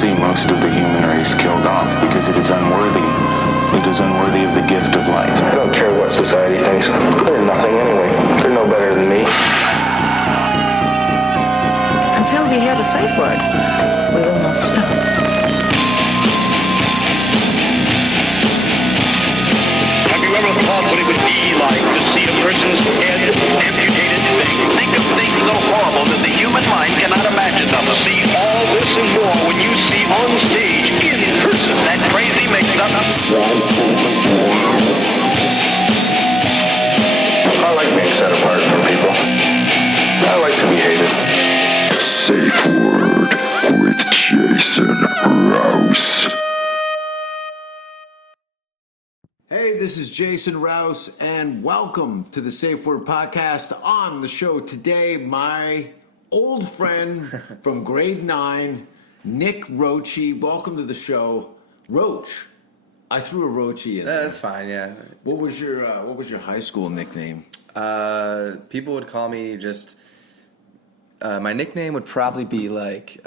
see most of the human race killed off because it is unworthy. It is unworthy of the gift of life. I don't care what society thinks. They're nothing anyway. They're no better than me. Until we hear the safe word, we will not stop. Have you ever thought what it would be like to see a person's head amputated? Think of things so horrible that the human mind cannot imagine them. To see all this and more when you see on stage, in person, that crazy mix-up. I like being set apart from people. I like to be hated. Safe Word with Jason Rouse. Hey, this is Jason Rouse, and welcome to the Safe Word Podcast. On the show today, my old friend from grade 9, Nick Roche. Welcome to the show. Roche. I threw a Roche in there. That's fine, yeah. What was your high school nickname? People would call me just... my nickname would probably be like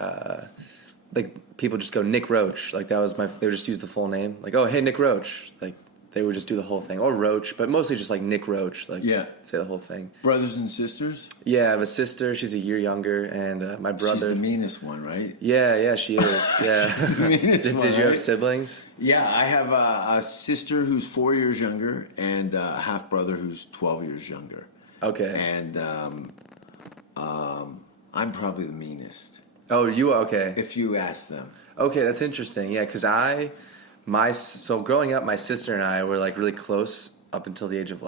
people just go Nick Roche. Like that was they would just use the full name. Like, oh, hey, Nick Roche. Like they would just do the whole thing. Or Roche, but mostly just like Nick Roche. Like say the whole thing. Brothers and sisters? Yeah, I have a sister. She's a year younger, and my brother. She's the meanest one, right? Yeah, she is. Yeah. She's the meanest Did one, you have right? siblings? Yeah, I have a sister who's 4 years younger and a half brother who's 12 years younger. Okay. And I'm probably the meanest. Oh, you okay? If you ask them. Okay, that's interesting. Yeah, because so growing up, my sister and I were like really close up until the age of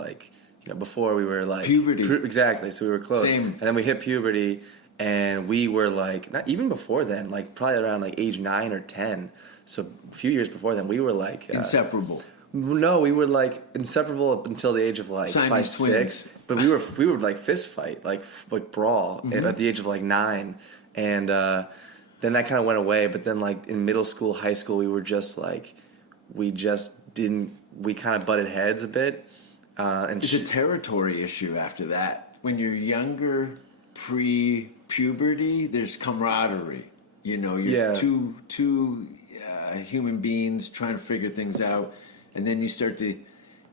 before we were like puberty. Exactly. So we were close, Same. And then we hit puberty, and we were like not even before then, like probably around like age 9 or 10. So a few years before then, we were like inseparable. No, we were like inseparable up until the age of like Siamese 6. But we would like fist fight, like brawl at the age of like 9, and then that kind of went away. But then like in middle school, high school, we were just like we kind of butted heads a bit. And it's a territory issue after that. When you're younger, pre-puberty, there's camaraderie. You know, you're two human beings trying to figure things out. And then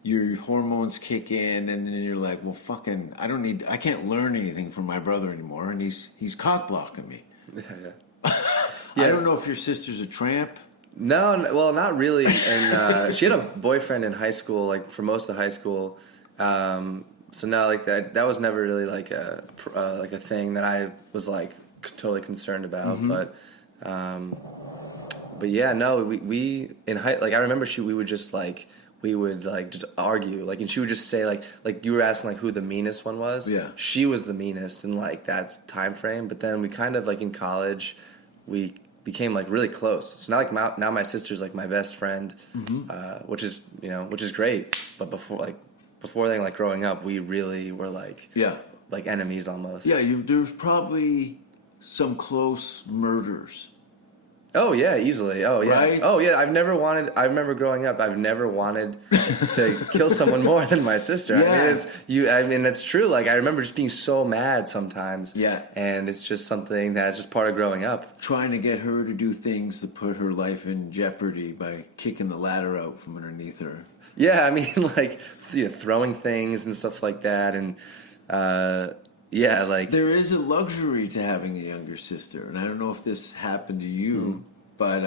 your hormones kick in, and then you're like, well, fucking, I can't learn anything from my brother anymore, and he's cock blocking me. Yeah. I don't know if your sister's a tramp. No, well, not really. And she had a boyfriend in high school, like for most of high school. So no, like that was never really like a thing that I was like totally concerned about. But yeah, no, we in high, like I remember we would just argue, like, and she would just say like you were asking like who the meanest one was. Yeah, she was the meanest in like that time frame. But then we kind of like in college, we became like really close. So now my sister's like my best friend, which is great. But before then, like growing up, we really were like enemies almost. Yeah, there's probably some close murders. Oh yeah, easily. Oh yeah. Right? Oh yeah. I remember growing up, I've never wanted to kill someone more than my sister. Yeah. I mean, that's true. Like I remember just being so mad sometimes. Yeah. And it's just something that's just part of growing up. Trying to get her to do things to put her life in jeopardy by kicking the ladder out from underneath her. Yeah, I mean, like throwing things and stuff like that, and yeah, like there is a luxury to having a younger sister, and I don't know if this happened to you, but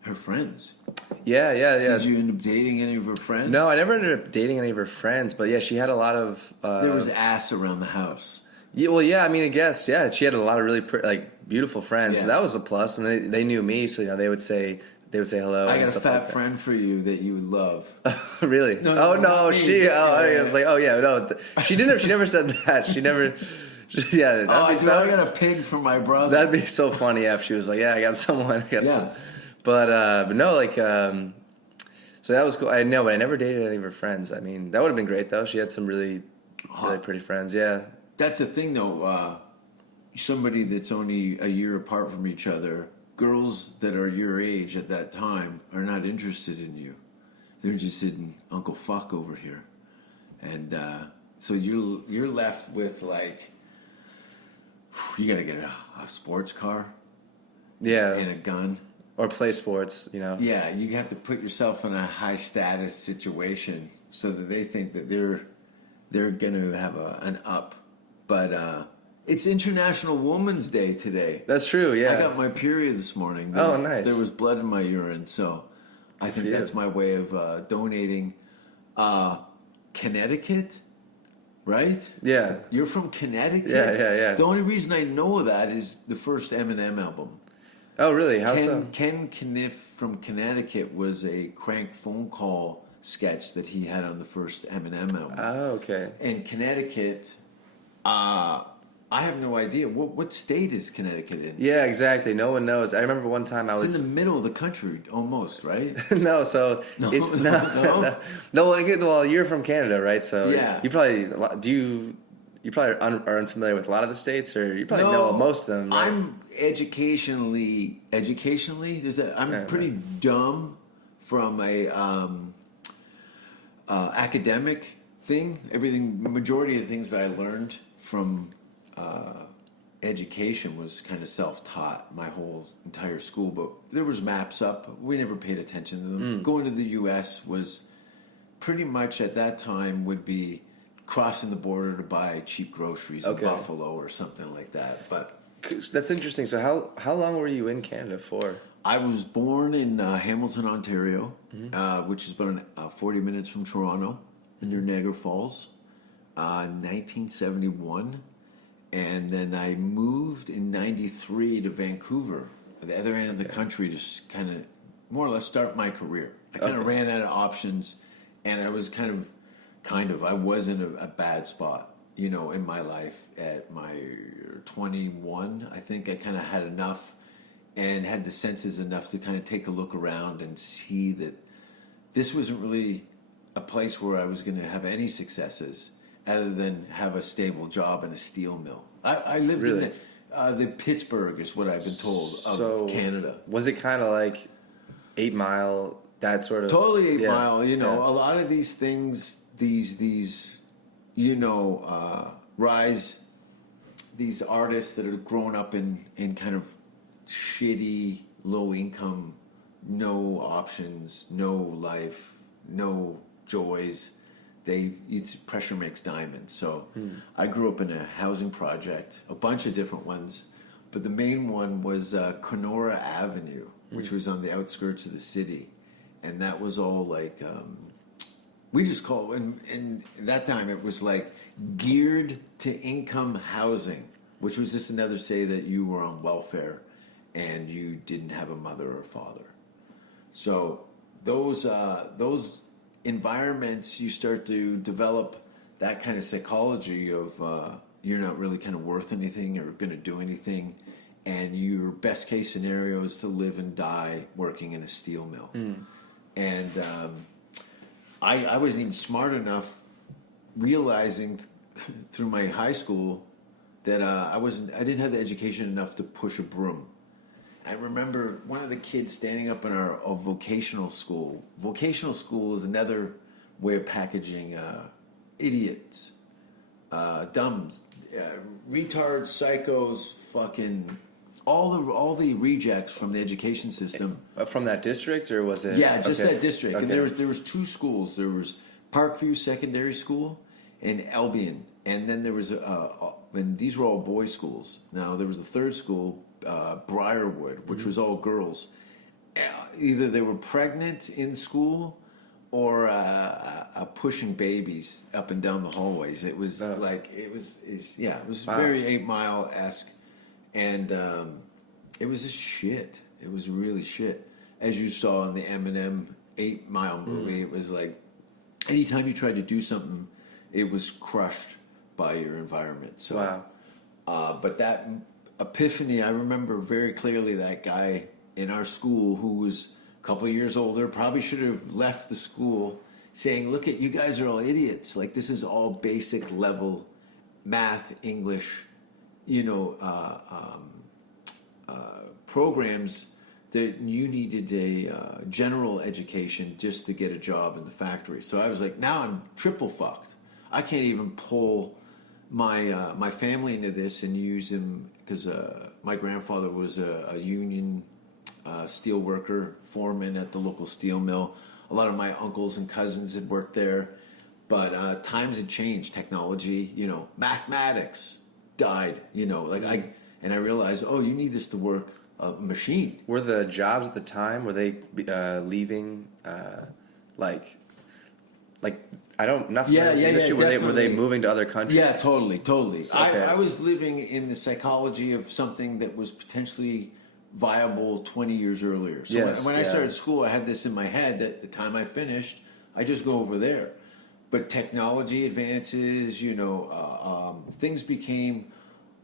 her friends. Yeah. Did you end up dating any of her friends? No, I never ended up dating any of her friends, but yeah, she had a lot of. There was ass around the house. Yeah, well, yeah. I mean, I guess she had a lot of really beautiful friends, so that was a plus, and they knew me, so they would say. They would say hello. I got and a stuff fat like friend for you that you would love. Really? No, I was like, oh yeah, no. She didn't. She never said that. She never. Yeah. I got a pig for my brother. That'd be so funny if she was like, yeah, I got someone. Some. But no, like. So that was cool. I know, but I never dated any of her friends. I mean, that would have been great though. She had some really pretty friends. Yeah. That's the thing though. Somebody that's only a year apart from each other. Girls that are your age at that time are not interested in you. They're interested in Uncle Fuck over here. And so you're left with like, you got to get a sports car. Yeah. and a gun. Or play sports, Yeah, you have to put yourself in a high status situation so that they think that they're going to have an up. But it's International Women's Day today. That's true, yeah. I got my period this morning. Oh, nice. There was blood in my urine, so I think for you. that's my way of donating. Connecticut, right? Yeah. You're from Connecticut? Yeah. The only reason I know of that is the first Eminem album. Oh, really? How so? Ken Kniff from Connecticut was a crank phone call sketch that he had on the first Eminem album. Oh, okay. And Connecticut, I have no idea. What state is Connecticut in? Yeah, exactly. No one knows. I remember one time It's in the middle of the country, almost, right? No, so it's No? Well, you're from Canada, right? So Yeah. you probably are unfamiliar with a lot of the states, or you probably know most of them. Right? I'm educationally. I'm pretty dumb from a academic thing. Majority of the things that I learned from education was kind of self-taught my whole entire school. But there was maps up. We never paid attention to them. Going to the U.S. was pretty much at that time would be crossing the border to buy cheap groceries in Buffalo or something like that. But that's interesting. So how long were you in Canada for? I was born in Hamilton, Ontario, which is about 40 minutes from Toronto, near Niagara Falls, 1971. And then I moved in 93 to Vancouver, at the other end of the country, to kind of more or less start my career. I kind of ran out of options, and I was I was in a bad spot, in my life. At my 21, I think I kind of had enough and had the senses enough to kind of take a look around and see that this wasn't really a place where I was going to have any successes other than have a stable job in a steel mill. I lived in the Pittsburgh is what I've been told of Canada. Was it kind of like 8 Mile, that sort of? Totally 8 Mile. A lot of these things, these rise, these artists that are grown up in kind of shitty, low income, no options, no life, no joys. Pressure makes diamonds. So I grew up in a housing project, a bunch of different ones, but the main one was Kenora Avenue, which was on the outskirts of the city, and that was all like we just call it. And that time it was like geared to income housing, which was just another say that you were on welfare and you didn't have a mother or father. So those environments, you start to develop that kind of psychology of you're not really kind of worth anything or going to do anything, and your best case scenario is to live and die working in a steel mill. And I wasn't even smart enough, realizing through my high school that I didn't have the education enough to push a broom. I remember one of the kids standing up in our vocational school. Vocational school is another way of packaging idiots, dumbs, retards, psychos, fucking all the rejects from the education system. From that district, or was it? Yeah, just that district. Okay. And there was two schools. There was Parkview Secondary School and Albion, and then there was and these were all boys' schools. Now there was a third school, Briarwood, which was all girls. Either they were pregnant in school or pushing babies up and down the hallways. It was it was very 8 Mile-esque, and it was just shit. It was really shit. As you saw in the Eminem 8 Mile movie, it was like anytime you tried to do something, it was crushed by your environment. So, wow. But that epiphany, I remember very clearly that guy in our school who was a couple of years older, probably should have left the school, saying, look at you guys are all idiots. Like, this is all basic level math, English, programs that you needed a general education just to get a job in the factory. So I was like, now I'm triple fucked. I can't even pull my family into this and use them, because my grandfather was a union steel worker, foreman at the local steel mill. A lot of my uncles and cousins had worked there, but times had changed. Technology, mathematics died. I realized, oh, you need this to work a machine. Were the jobs at the time, were they leaving, I don't, nothing. Yeah, Were they moving to other countries? Yeah, totally. Okay. I was living in the psychology of something that was potentially viable 20 years earlier. So Yes, when I yeah. started school, I had this in my head that the time I finished, I just go over there. But technology advances, things became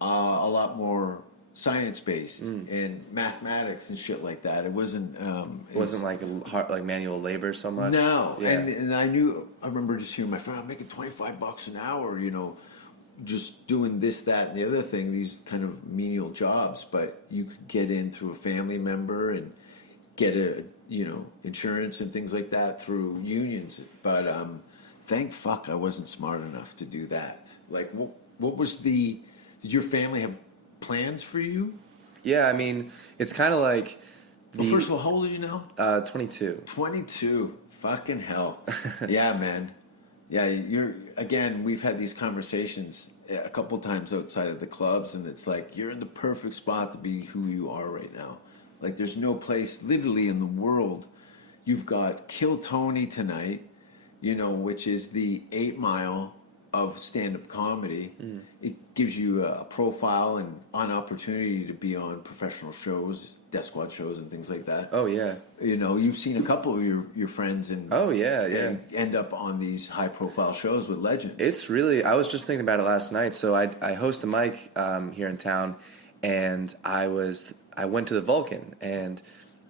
a lot more science-based and mathematics and shit like that. It wasn't... It wasn't like manual labor so much? No, Yeah. and I remember just hearing my friend, I'm making $25 an hour, just doing this, that, and the other thing, these kind of menial jobs, but you could get in through a family member and get insurance and things like that through unions. But thank fuck I wasn't smart enough to do that. Like, what was did your family have plans for you? Yeah, I mean, it's kind of like... Well, first of all, how old are you now? 22. 22. Fucking hell. Yeah, man. Yeah, we've had these conversations a couple times outside of the clubs, and it's like, you're in the perfect spot to be who you are right now. Like, there's no place literally in the world. You've got Kill Tony tonight, which is the 8 Mile of stand-up comedy. It gives you a profile and an opportunity to be on professional shows, Death Squad shows and things like that. Oh, yeah. You've seen a couple of your friends and end up on these high-profile shows with legends. It's really... I was just thinking about it last night. So I host a mic here in town, and I went to the Vulcan, and...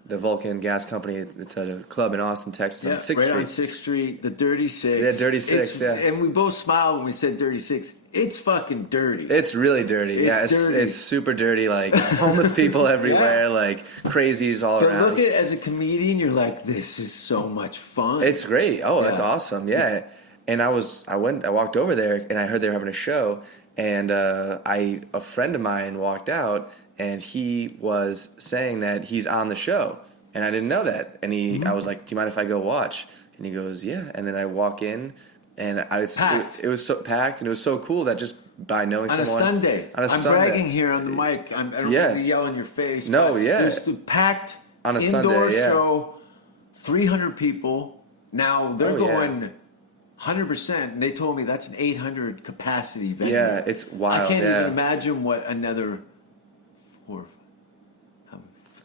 The Vulcan Gas Company, it's at a club in Austin, Texas, on 6th Street. Right on 6th Street, the Dirty Six. Yeah, Dirty Six, yeah. And we both smiled when we said Dirty Six. It's fucking dirty. It's really dirty. It's super dirty, like homeless people everywhere, like crazies all but around. Look at it as a comedian, you're like, this is so much fun. It's great. Oh, that's awesome. Yeah. And I walked over there, and I heard they were having a show, and a friend of mine walked out, and he was saying that he's on the show, and I didn't know that. And I was like, "Do you mind if I go watch?" And he goes, "Yeah." And then I walk in, and it was so packed, and it was so cool that just by knowing on someone a Sunday, I'm bragging here on the mic. I don't really yell in your face. No, yeah, it was the packed on a indoor Sunday, show, 300 people. Now they're going 100%, and they told me that's an 800 capacity venue. Yeah, it's wild. I can't even imagine what another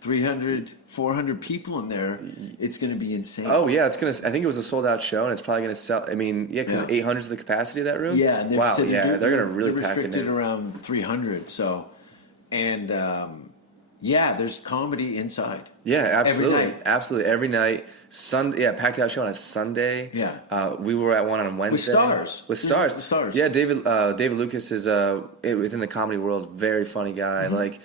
300, 400 people in there. It's going to be insane. Oh yeah, I think it was a sold out show, and it's probably going to sell. I mean, because 800 is the capacity of that room. Yeah, and wow, they're going to really pack it in. Restricted around 300. So, and there's comedy inside. Yeah, absolutely, every night. Absolutely every night. Sunday, packed out show on a Sunday. Yeah, we were at one on Wednesday with stars. With stars. Yeah, David Lucas is within the comedy world, very funny guy. Like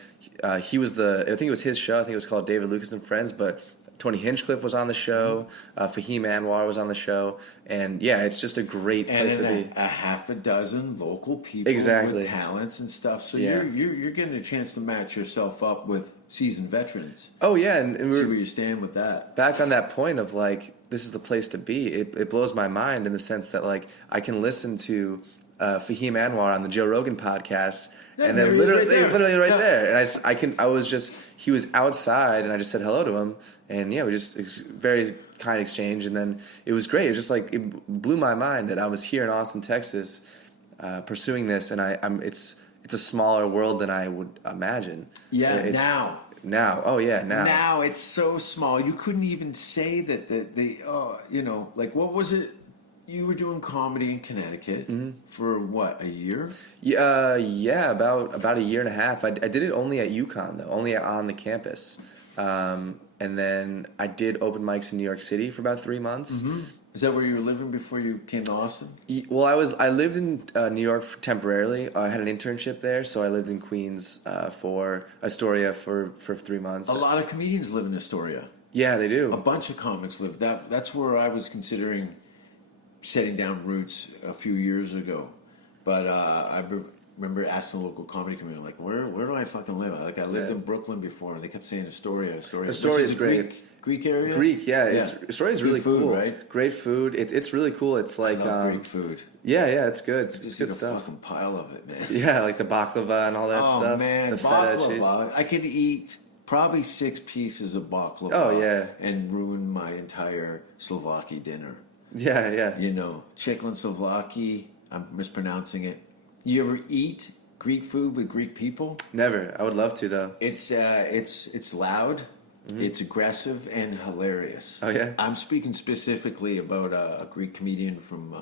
he was I think it was his show. I think it was called David Lucas and Friends, but Tony Hinchcliffe was on the show. Fahim Anwar was on the show, and it's just a great place to be. A half a dozen local people with talents and stuff. So you're getting a chance to match yourself up with seasoned veterans. Oh yeah, and see where you stand with that. Back on that point of like, this is the place to be. It blows my mind in the sense that like I can listen to Fahim Anwar on the Joe Rogan podcast. Yeah, and then he's literally right there. And he was outside, and I just said hello to him, and it was very kind exchange, and then it was great. It was just like, it blew my mind that I was here in Austin, Texas, pursuing this, and it's a smaller world than I would imagine. Yeah, now. Oh yeah, now. Now it's so small. You couldn't even say that like what was it? You were doing comedy in Connecticut for what, a year? Yeah, about a year and a half. I did it only at UConn though, only on the campus, and then I did open mics in New York City for about 3 months. Mm-hmm. Is that where you were living before you came to Austin? Well, I lived in New York temporarily. I had an internship there, so I lived in Queens for Astoria for 3 months. A lot of comedians live in Astoria. Yeah, they do. A bunch of comics live. That's where I was considering setting down roots a few years ago, but remember asking the local comedy community, like, where do I fucking live? Like, I lived in Brooklyn before. They kept saying Astoria. Astoria is great. Greek area? Greek, yeah. Astoria is really food, cool. Right? Great food. It's really cool. It's like I love Greek food. Yeah, it's good. It's Just good eat a stuff. fucking pile of it, man. Yeah, like the baklava and all that stuff. Oh man, the feta cheese. baklava! I could eat probably 6 pieces of baklava. Oh, yeah. And ruin my entire Slovaki dinner. Yeah. You know, Czechoslovakia. I'm mispronouncing it. You ever eat Greek food with Greek people? Never. I would love to though. It's loud, it's aggressive, and hilarious. Oh yeah. I'm speaking specifically about a Greek comedian from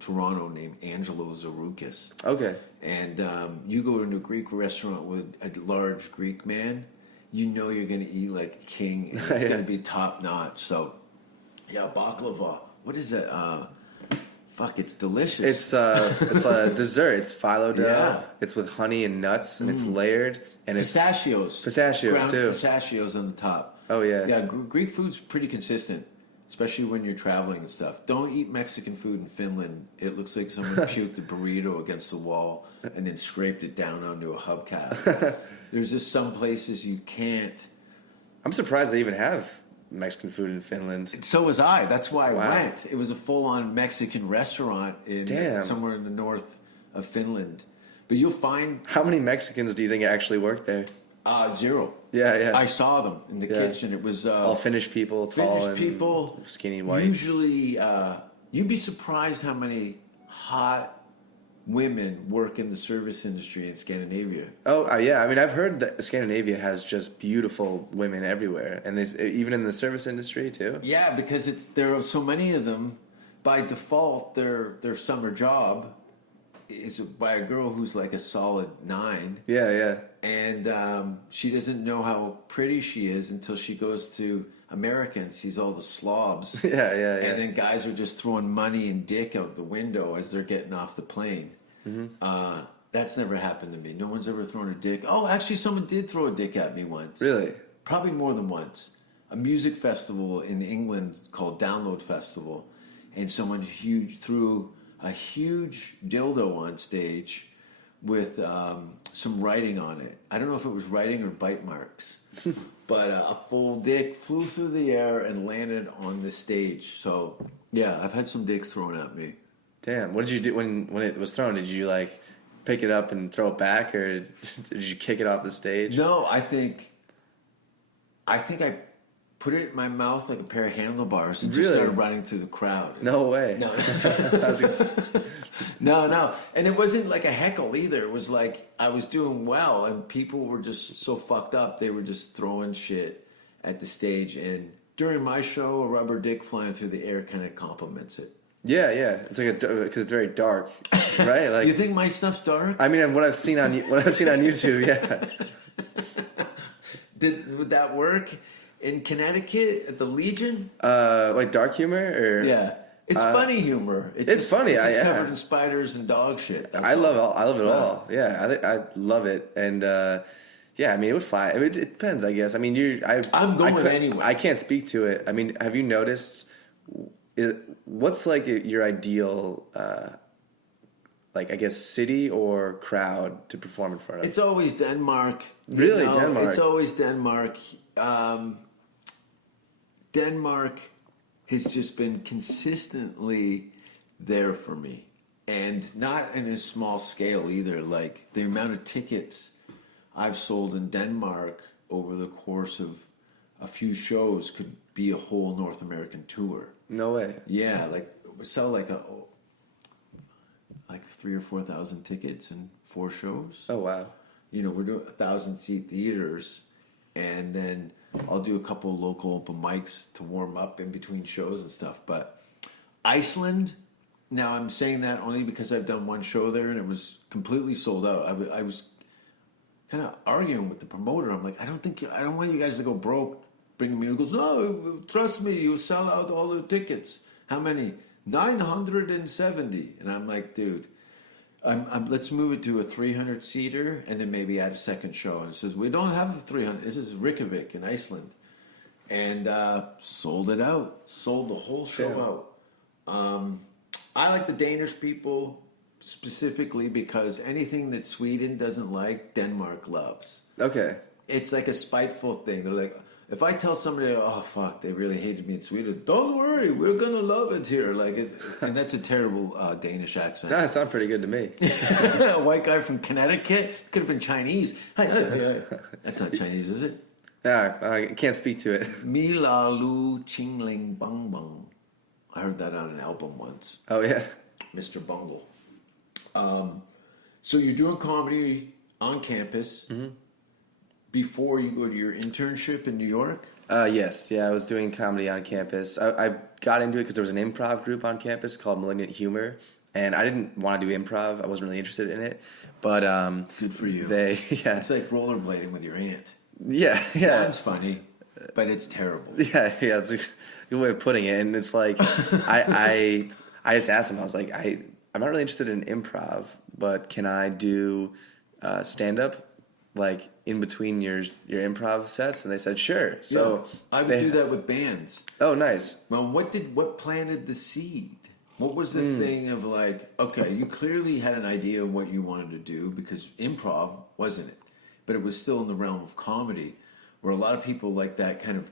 Toronto named Angelo Zaroukis. Okay. And you go into a Greek restaurant with a large Greek man, you know you're going to eat like a king, and it's going to be top notch. So, yeah, baklava. What is it? Fuck, it's delicious. It's a dessert. It's phyllo dough. Yeah. It's with honey and nuts, and it's layered. And Pistachios. Pistachios Ground too. Pistachios on the top. Oh yeah. Yeah, Greek food's pretty consistent, especially when you're traveling and stuff. Don't eat Mexican food in Finland. It looks like someone puked a burrito against the wall and then scraped it down onto a hubcap. There's just some places you can't. I'm surprised they even have Mexican food in Finland. So was I. That's why I Wow. went. It was a full-on Mexican restaurant in Damn. somewhere in the north of Finland. But you'll find How many Mexicans do you think actually work there? 0. Yeah. I saw them in the kitchen. It was all Finnish people, tall Finnish and people, skinny white. Usually, you'd be surprised how many hot women work in the service industry in Scandinavia. Oh yeah, I mean I've heard that Scandinavia has just beautiful women everywhere, and there's even in the service industry too. Yeah, because there are so many of them. By default, their summer job is by a girl who's like a solid 9. Yeah. And she doesn't know how pretty she is until she goes to America and sees all the slobs. Yeah. And then guys are just throwing money and dick out the window as they're getting off the plane. Mm-hmm. That's never happened to me. No one's ever thrown a dick. Oh, actually, someone did throw a dick at me once. Really? Probably more than once. A music festival in England called Download Festival. And someone threw a huge dildo on stage with some writing on it. I don't know if it was writing or bite marks. But a full dick flew through the air and landed on the stage. So, yeah, I've had some dicks thrown at me. Damn. What did you do when it was thrown? Did you like pick it up and throw it back, or did you kick it off the stage? No, I think I put it in my mouth like a pair of handlebars and just Really? started running through the crowd. No way. No. I was gonna- No. And it wasn't like a heckle either. It was like I was doing well and people were just so fucked up. They were just throwing shit at the stage. And during my show, a rubber dick flying through the air kind of compliments it. yeah. It's like because it's very dark, right? Like You think my stuff's dark? I mean, what I've seen on YouTube, yeah. Would that work in Connecticut at the Legion? Like dark humor, or Yeah. It's funny humor. It's funny, It's just yeah. covered in spiders and dog shit. That's I love all. it all. Yeah, I love it, and yeah, I mean it would fly. I mean, it depends, I guess. I mean, I'm going I anyway. I can't speak to it. I mean, have you noticed? What's like your ideal, like I guess, city or crowd to perform in front of? It's always Denmark. Really? Denmark? It's always Denmark. Denmark has just been consistently there for me. And not in a small scale either. Like the amount of tickets I've sold in Denmark over the course of a few shows could be a whole North American tour. No way. Yeah, like we sell like 3,000 or 4,000 tickets in 4 shows. Oh wow. You know, we're doing 1,000-seat theaters, and then I'll do a couple local open mics to warm up in between shows and stuff. But Iceland, now I'm saying that only because I've done one show there and it was completely sold out. I was kind of arguing with the promoter. I'm like, I don't want you guys to go broke bringing me. He goes, no, trust me, you sell out all the tickets. How many? 970. And I'm like, dude. Let's move it to a 300-seater and then maybe add a second show. And it says, we don't have a 300. This is Reykjavik in Iceland. And sold it out. Sold the whole show out. I like the Danish people. specifically because anything that Sweden doesn't like, Denmark loves. Okay. It's like a spiteful thing. They're like, if I tell somebody, oh fuck, they really hated me in Sweden, don't worry, we're gonna love it here. Like it, and that's a terrible Danish accent. That sounds pretty good to me. A white guy from Connecticut could have been Chinese. That's not Chinese, is it? Yeah, I can't speak to it. Mi la lu ching ling bang bang. I heard that on an album once. Oh yeah. Mr. Bungle. So you're doing comedy on campus before you go to your internship in New York? Yes, yeah, I was doing comedy on campus. I got into it because there was an improv group on campus called Malignant Humor, and I didn't want to do improv. I wasn't really interested in it, but good for you. Yeah, it's like rollerblading with your aunt. Yeah. Sounds funny, but it's terrible. Yeah, it's a good way of putting it. And it's like I just asked him. I was like, I'm not really interested in improv, but can I do stand up? Like in between your improv sets, and they said sure. So yeah, I would do that with bands. Oh, nice. Well, what planted the seed? What was the thing of like, okay, you clearly had an idea of what you wanted to do because improv wasn't it, but it was still in the realm of comedy, where a lot of people like that kind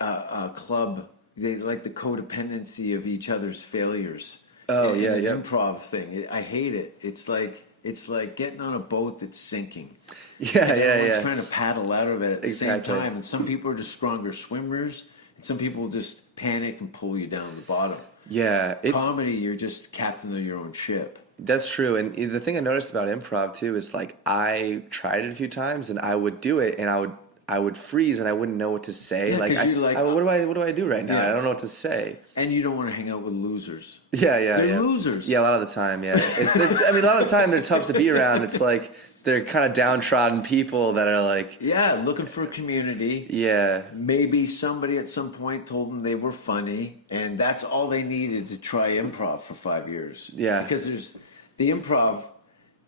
of club. They like the codependency of each other's failures. Oh, and yeah, the yeah. Improv thing. I hate it. It's like getting on a boat that's sinking. Yeah. Everyone's trying to paddle out of it at the Exactly. same time. And some people are just stronger swimmers. And some people just panic and pull you down to the bottom. Yeah, Comedy, you're just captain of your own ship. That's true. And the thing I noticed about improv too is like I tried it a few times and I would do it and I would freeze and I wouldn't know what to say. Yeah, like, 'cause you're like, what do I do right now? Yeah. I don't know what to say. And you don't want to hang out with losers. Yeah. They're losers. Yeah, a lot of the time. Yeah, a lot of the time they're tough to be around. It's like they're kind of downtrodden people that are like, Yeah, looking for a community. yeah, Maybe somebody at some point told them they were funny, and that's all they needed to try improv for 5 years. Yeah. Because there's the improv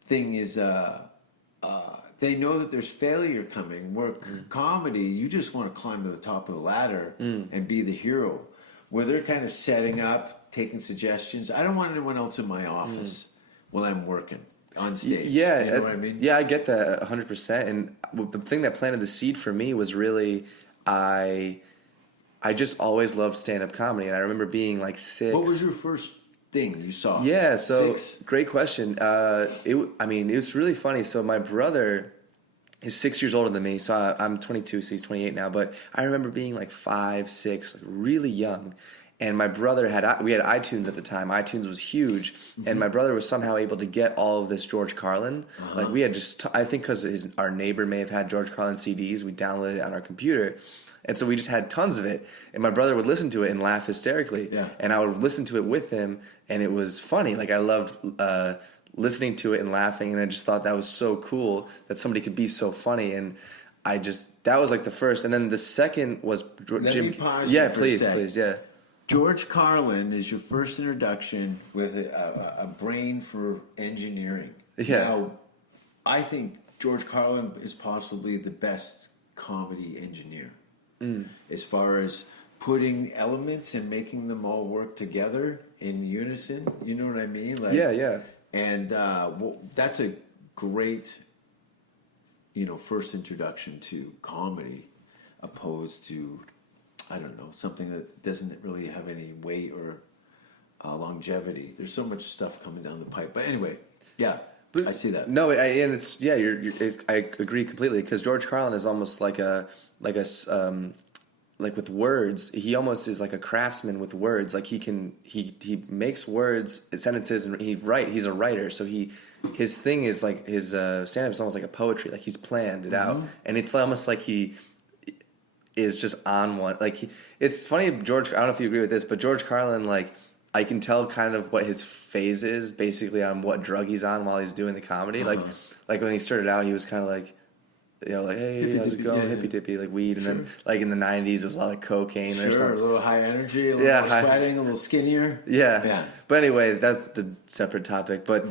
thing is they know that there's failure coming. Where comedy, you just want to climb to the top of the ladder and be the hero. Where they're kind of setting up, taking suggestions. I don't want anyone else in my office while I'm working on stage. Yeah, you know what I mean? Yeah, I get that 100%. And the thing that planted the seed for me was really I just always loved stand-up comedy, and I remember being like 6. What was your first thing you saw? Yeah, so 6? great question. It was really funny. So my brother is 6 years older than me, so I'm 22, so he's 28 now. But I remember being like 5, 6, like really young. And my brother we had iTunes at the time. iTunes was huge, and my brother was somehow able to get all of this George Carlin. Like we had I think because our neighbor may have had George Carlin CDs, we downloaded it on our computer. And so we just had tons of it. And my brother would listen to it and laugh hysterically. Yeah. And I would listen to it with him, and it was funny. Like I loved listening to it and laughing, and I just thought that was so cool that somebody could be so funny. And that was like the first. And then the second was Let Jim. me pause you Yeah, for a please, sec. yeah. George Carlin is your first introduction with a brain for engineering. Yeah. Now, I think George Carlin is possibly the best comedy engineer. As far as putting elements and making them all work together in unison. You know what I mean? Like, Yeah. And that's a great, first introduction to comedy, opposed to, I don't know, something that doesn't really have any weight or longevity. There's so much stuff coming down the pipe. But anyway, yeah, I see that. No, and it's I agree completely, because George Carlin is almost like with words. He almost is like a craftsman with words. Like he makes words, sentences, and he's a writer. So his thing is like his stand up is almost like a poetry. Like he's planned it out, and it's almost like he is just on one. Like it's funny, George. I don't know if you agree with this, but George Carlin, like I can tell kind of what his phase is, basically on what drug he's on while he's doing the comedy. Like when he started out, he was kind of like, like, hey, Hippy how's it dippy, going? yeah, Hippy dippy, like weed. And then like in the 90s, it was a lot of cocaine or Sure, a something. little high energy, a little more sweating, a little skinnier. Yeah. But anyway, that's the separate topic. But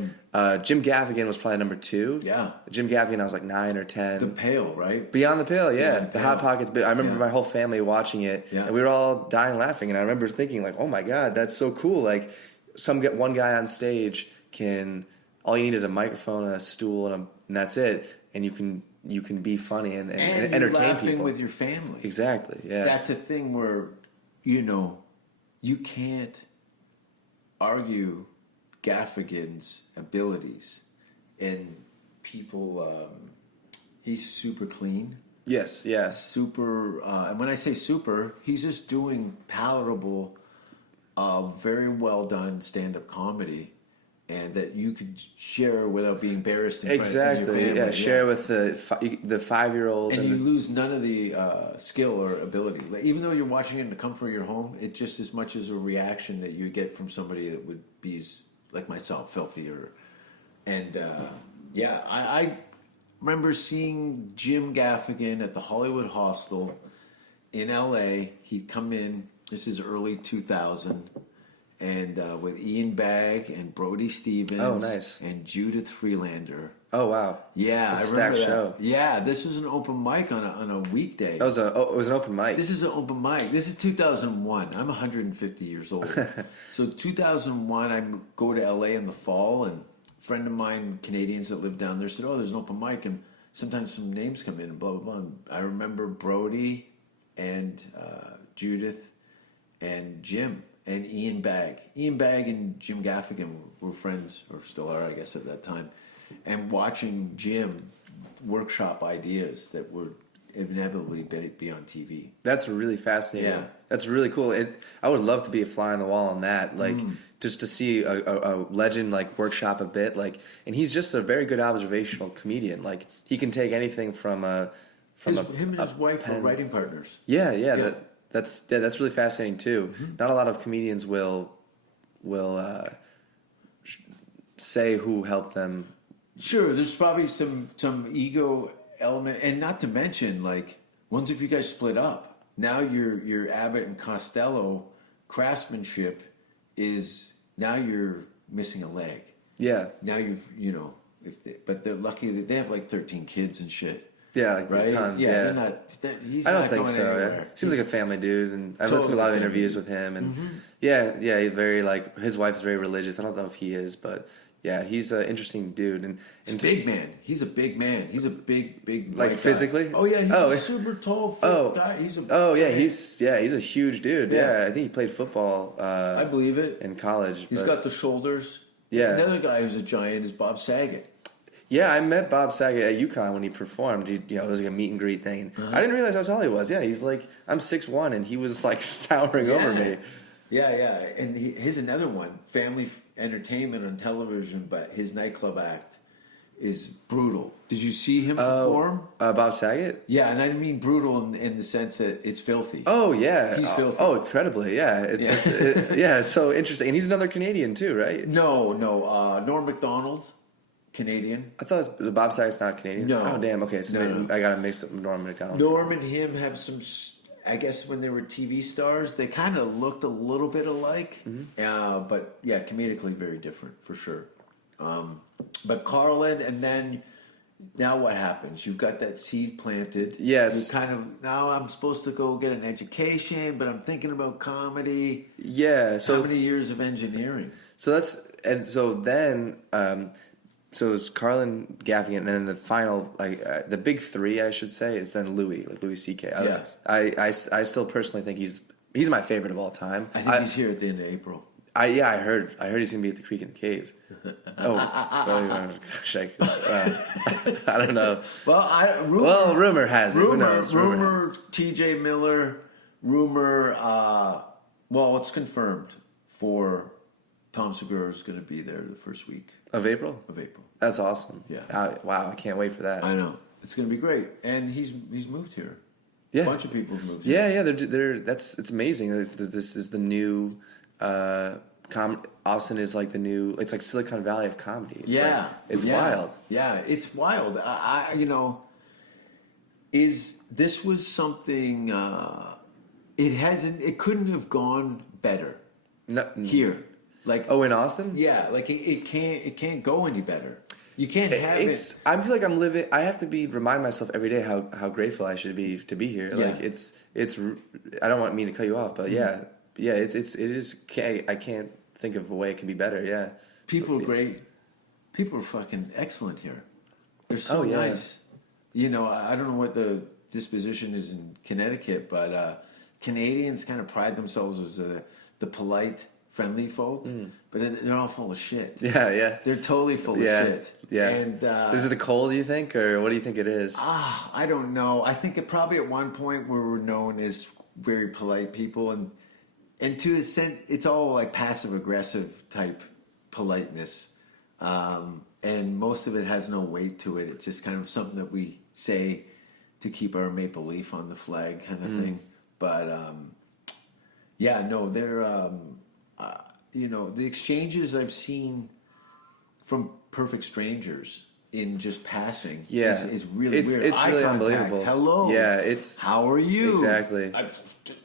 Jim Gaffigan was probably number 2. Yeah. Jim Gaffigan, I was like 9 or 10. The Pale, right? Beyond the Pale, yeah. Beyond the The Pale. Hot Pockets. I remember my whole family watching it, Yeah. and we were all dying laughing. And I remember thinking, like, oh my God, that's so cool. Like, one guy on stage can all you need is a microphone, a stool, and that's it, and you can be funny and entertain laughing people with your family. Exactly. Yeah. That's a thing where, you can't argue Gaffigan's abilities, and people. He's super clean. Yes. Yeah. Super, and when I say super, he's just doing palatable, very well done stand-up comedy, and that you could share without being embarrassed in front of your Exactly. family. Yeah. Share with the 5-year-old, and you lose none of the skill or ability. Like, even though you're watching it in the comfort of your home, it's just as much as a reaction that you get from somebody that would be like myself, filthy I remember seeing Jim Gaffigan at the Hollywood Hostel in LA. He'd come in, this is early 2000, and with Ian Bagg and Brody Stevens. Oh, nice. And Judith Freelander. Oh, wow. Yeah, That's I a remember stacked that. show. Yeah, this was an open mic on a weekday. It was an open mic. This is an open mic. This is 2001. I'm 150 years old. So 2001, I go to LA in the fall, and a friend of mine, Canadians that live down there, said, "Oh, there's an open mic," and sometimes some names come in and blah blah blah. And I remember Brody and Judith and Jim and Ian Bagg. Ian Bagg and Jim Gaffigan were friends, or still are, I guess, at that time. And watching Jim workshop ideas that would inevitably be on TV. That's really fascinating. Yeah. That's really cool. I would love to be a fly on the wall on that. Like, just to see a legend like workshop a bit. Like, and he's just a very good observational comedian. Like, he can take anything from him and his wife pen. were writing partners. Yeah. That's really fascinating too. Not a lot of comedians will say who helped them. Sure, there's probably some ego element, and not to mention, like, once if you guys split up, now your Abbott and Costello craftsmanship is, now you're missing a leg. Yeah. Now but they're lucky that they have like 13 kids and shit. Yeah, like right? tons. Yeah, Yeah. he's I don't not think going so. anywhere. Yeah. Seems like a family dude, and I've Totally listened to a lot of family interviews dude. with him, and yeah, he's very like, his wife's very religious. I don't know if he is, but yeah, he's an interesting dude, and He's a big man. He's a big man. He's a big like white physically. guy. Oh yeah, he's Oh, a super tall, thick guy. He's a huge dude. Yeah. Yeah, I think he played football. I believe it. In college. He's but- got the shoulders. Yeah. Another guy who's a giant is Bob Saget. Yeah, I met Bob Saget at UConn when he performed. It was like a meet and greet thing. I didn't realize how tall he was. Yeah, he's like, I'm 6'1", and he was like towering over me. Yeah, and here's another one: family entertainment on television, but his nightclub act is brutal. Did you see him perform? Bob Saget? Yeah, and I mean brutal in the sense that it's filthy. Oh, yeah. He's filthy. Oh, incredibly, yeah. It's so interesting. And he's another Canadian, too, right? No, Norm Macdonald, Canadian. I thought Bob Saget's not Canadian. No. Oh, damn. Okay, so No. I got to mix up Norm MacDonald. Norm and him have some, I guess when they were TV stars, they kind of looked a little bit alike. But yeah, comedically very different, for sure. But Carlin, and then now what happens? You've got that seed planted. Yes. You kind of, now I'm supposed to go get an education, but I'm thinking about comedy. Yeah. So How many years of engineering? So then so it was Carlin, Gaffigan, and then the final, the big three, I should say, is then Louis C.K. Yeah. I still personally think he's my favorite of all time. I think he's here at the end of April. I heard he's gonna be at the Creek and the Cave. I don't know. Well, rumor has it. Who knows? Rumor. T.J. Miller. Rumor. Well, it's confirmed for Tom Segura is going to be there the first week of April. That's awesome. Yeah. Wow, I can't wait for that. I know it's going to be great, and he's moved here. Yeah. A bunch of people have moved here. Yeah. It's amazing. This is the new. Austin is like the new. It's like Silicon Valley of comedy. It's wild. Yeah, it's wild. This was something? It couldn't have gone better. No, here, like in Austin. Yeah, like it can't go any better. You can't have it. I feel like I'm living. I have to remind myself every day how grateful I should be to be here. Yeah. Like it's. I don't want me to cut you off, but yeah. It is. I can't think of a way it can be better. Yeah. People are great. people are fucking excellent here. They're so Oh, yeah. nice. You know, I don't know what the disposition is in Connecticut, but Canadians kind of pride themselves as the polite, friendly folk, but they're all full of shit. Yeah. They're totally full of Yeah. shit. Yeah. And Is it the cold, you think, or what do you think it is? I don't know. I think it probably at one point we were known as very polite people, and to a sense, it's all like passive aggressive type politeness, and most of it has no weight to it. It's just kind of something that we say to keep our maple leaf on the flag, kind of thing. But yeah, no, they're you know, the exchanges I've seen from perfect strangers in just passing is really weird. It's Eye really contact. unbelievable. Hello. Yeah, it's how are you? exactly.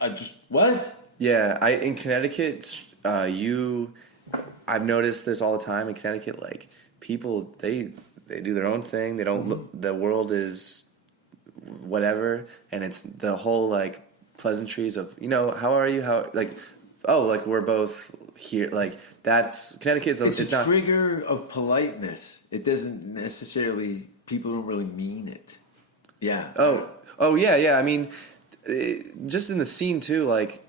I just what? Yeah, in Connecticut, I've noticed this all the time in Connecticut. Like people, they do their own thing. They don't look. The world is whatever, and it's the whole like pleasantries of how are you? How like we're both here. Like that's Connecticut. It's a not trigger of politeness. It doesn't necessarily. People don't really mean it. Yeah. Oh yeah. I mean, just in the scene too, like.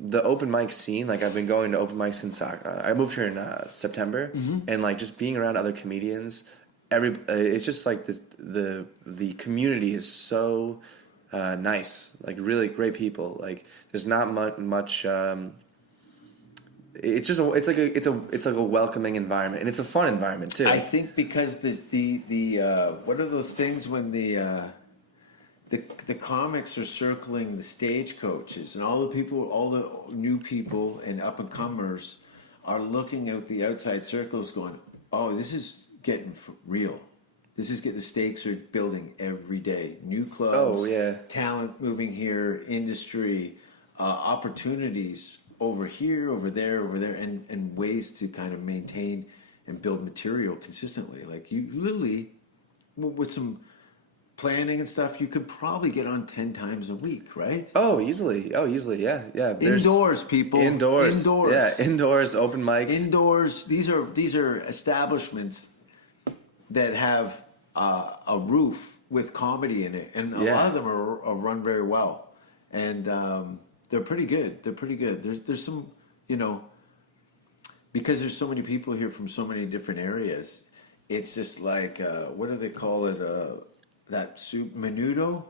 The open mic scene, like I've been going to open mics since I moved here in September, and like just being around other comedians, it's just like the community is so nice, like really great people. Like there's not much. It's like a welcoming environment, and it's a fun environment too. I think because the what are those things when the comics are circling the stagecoaches, and all the new people and up and comers are looking out the outside circles, going, "Oh, this is getting real. This is the stakes are building every day. New clubs, talent moving here, industry, opportunities over here, over there, and ways to kind of maintain and build material consistently. Like you literally, with some planning and stuff, you could probably get on 10 times a week, right? Oh, easily, yeah. Indoors, people. Indoors, yeah, indoors, open mics. Indoors. These are establishments that have a roof with comedy in it, and a lot of them are run very well, and they're pretty good. There's some, because there's so many people here from so many different areas. It's just like what do they call it? That soup, menudo,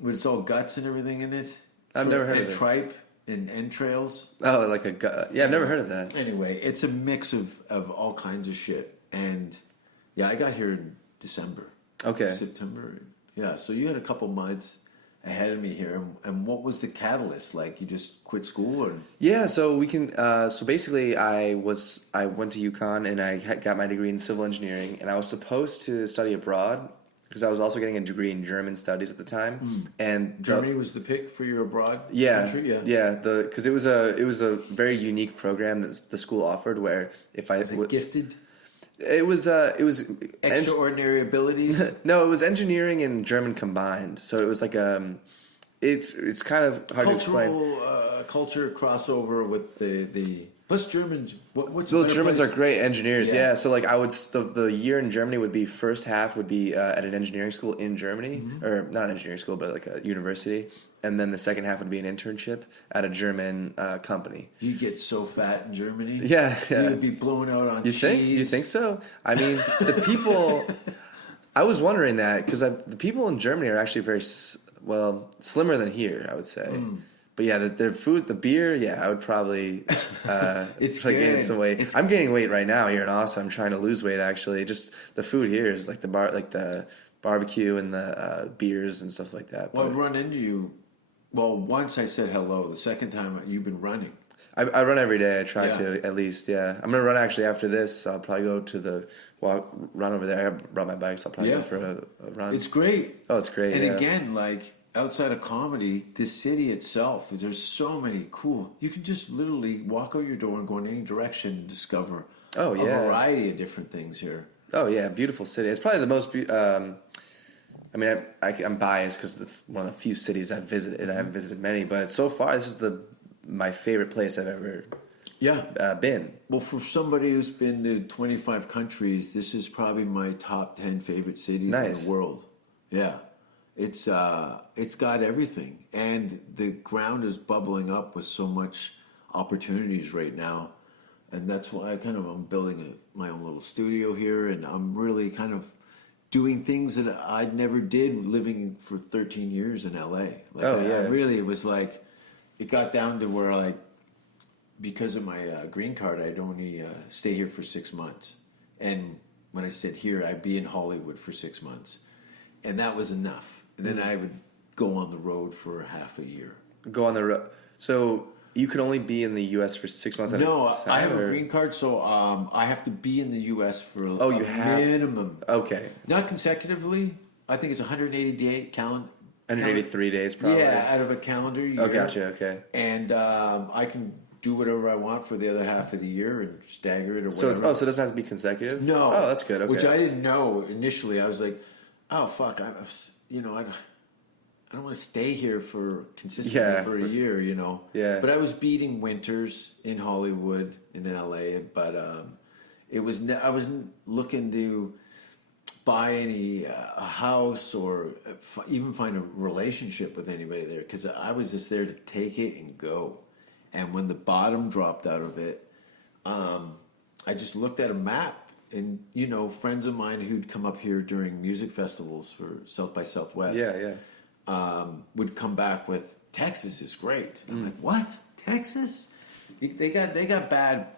with it's all guts and everything in it. I've never heard of it. Tripe and entrails. Oh, like a gut. Yeah, I've never heard of that. Anyway, it's a mix of all kinds of shit. And yeah, I got here in December. Okay. September. Yeah, so you had a couple months ahead of me here. And what was the catalyst? Like you just quit school or? Yeah, so we can. So basically, I went to UConn and I got my degree in civil engineering, and I was supposed to study abroad because I was also getting a degree in German studies at the time. And Germany was the pick for your abroad country? Yeah. Yeah, because it was a very unique program that the school offered where if I was it gifted. It was Extraordinary abilities. No, it was engineering and German combined. So it was like it's kind of hard to explain. Culture crossover with the plus German. What's well, Germans are great engineers. Yeah. Yeah. So like I would the year in Germany would be first half would be at an engineering school in Germany, or not an engineering school but like a university, and then the second half would be an internship at a German company. You get so fat in Germany. Yeah. You would be blown out on cheese. You think so? I mean, the people. I was wondering that because the people in Germany are actually very slimmer than here, I would say. But yeah, their food, the beer, I would probably it's gain some weight. I'm gaining weight right now here in Austin. I'm trying to lose weight actually. Just the food here is like the barbecue and the beers and stuff like that. Well, I've run into you. Well, once I said hello. The second time you've been running. I run every day. I try to at least. Yeah, I'm gonna run actually after this. I'll probably go to run over there. I brought my bike, so I'll probably go for a run. It's great. Oh, it's great. And again, like outside of comedy, this city itself, there's so many cool. You can just literally walk out your door and go in any direction and discover a variety of different things here. Oh yeah, beautiful city. It's probably the most. I mean, I'm biased because it's one of the few cities I've visited. I haven't visited many, but so far this is my favorite place I've ever been? Well, for somebody who's been to 25 countries, this is probably my top 10 favorite cities in the world. Yeah. It's got everything. And the ground is bubbling up with so much opportunities right now. And that's why I'm building my own little studio here, and I'm really kind of doing things that I never did living for 13 years in LA. It was like, it got down to where, like, because of my green card, I'd only stay here for 6 months. And when I said here, I'd be in Hollywood for 6 months. And that was enough. And then I would go on the road for half a year. Go on the road. So you could only be in the U.S. for 6 months at a time? No, I have a green card, so I have to be in the U.S. for a minimum. Okay. Not consecutively. I think it's 180 calendar. 183 days, probably. Yeah, out of a calendar year. Oh, gotcha. Okay. And I can do whatever I want for the other half of the year and stagger it or whatever. So it doesn't have to be consecutive? No. Oh, that's good. Okay. Which I didn't know initially. I was like, oh, fuck. I don't want to stay here consistently for a year, Yeah. But I was beating winters in Hollywood and in LA, but I wasn't looking to buy a house or even find a relationship with anybody there, because I was just there to take it and go. And when the bottom dropped out of it, I just looked at a map. And, friends of mine who'd come up here during music festivals for South by Southwest would come back with, Texas is great. I'm like, what? Texas? They got bad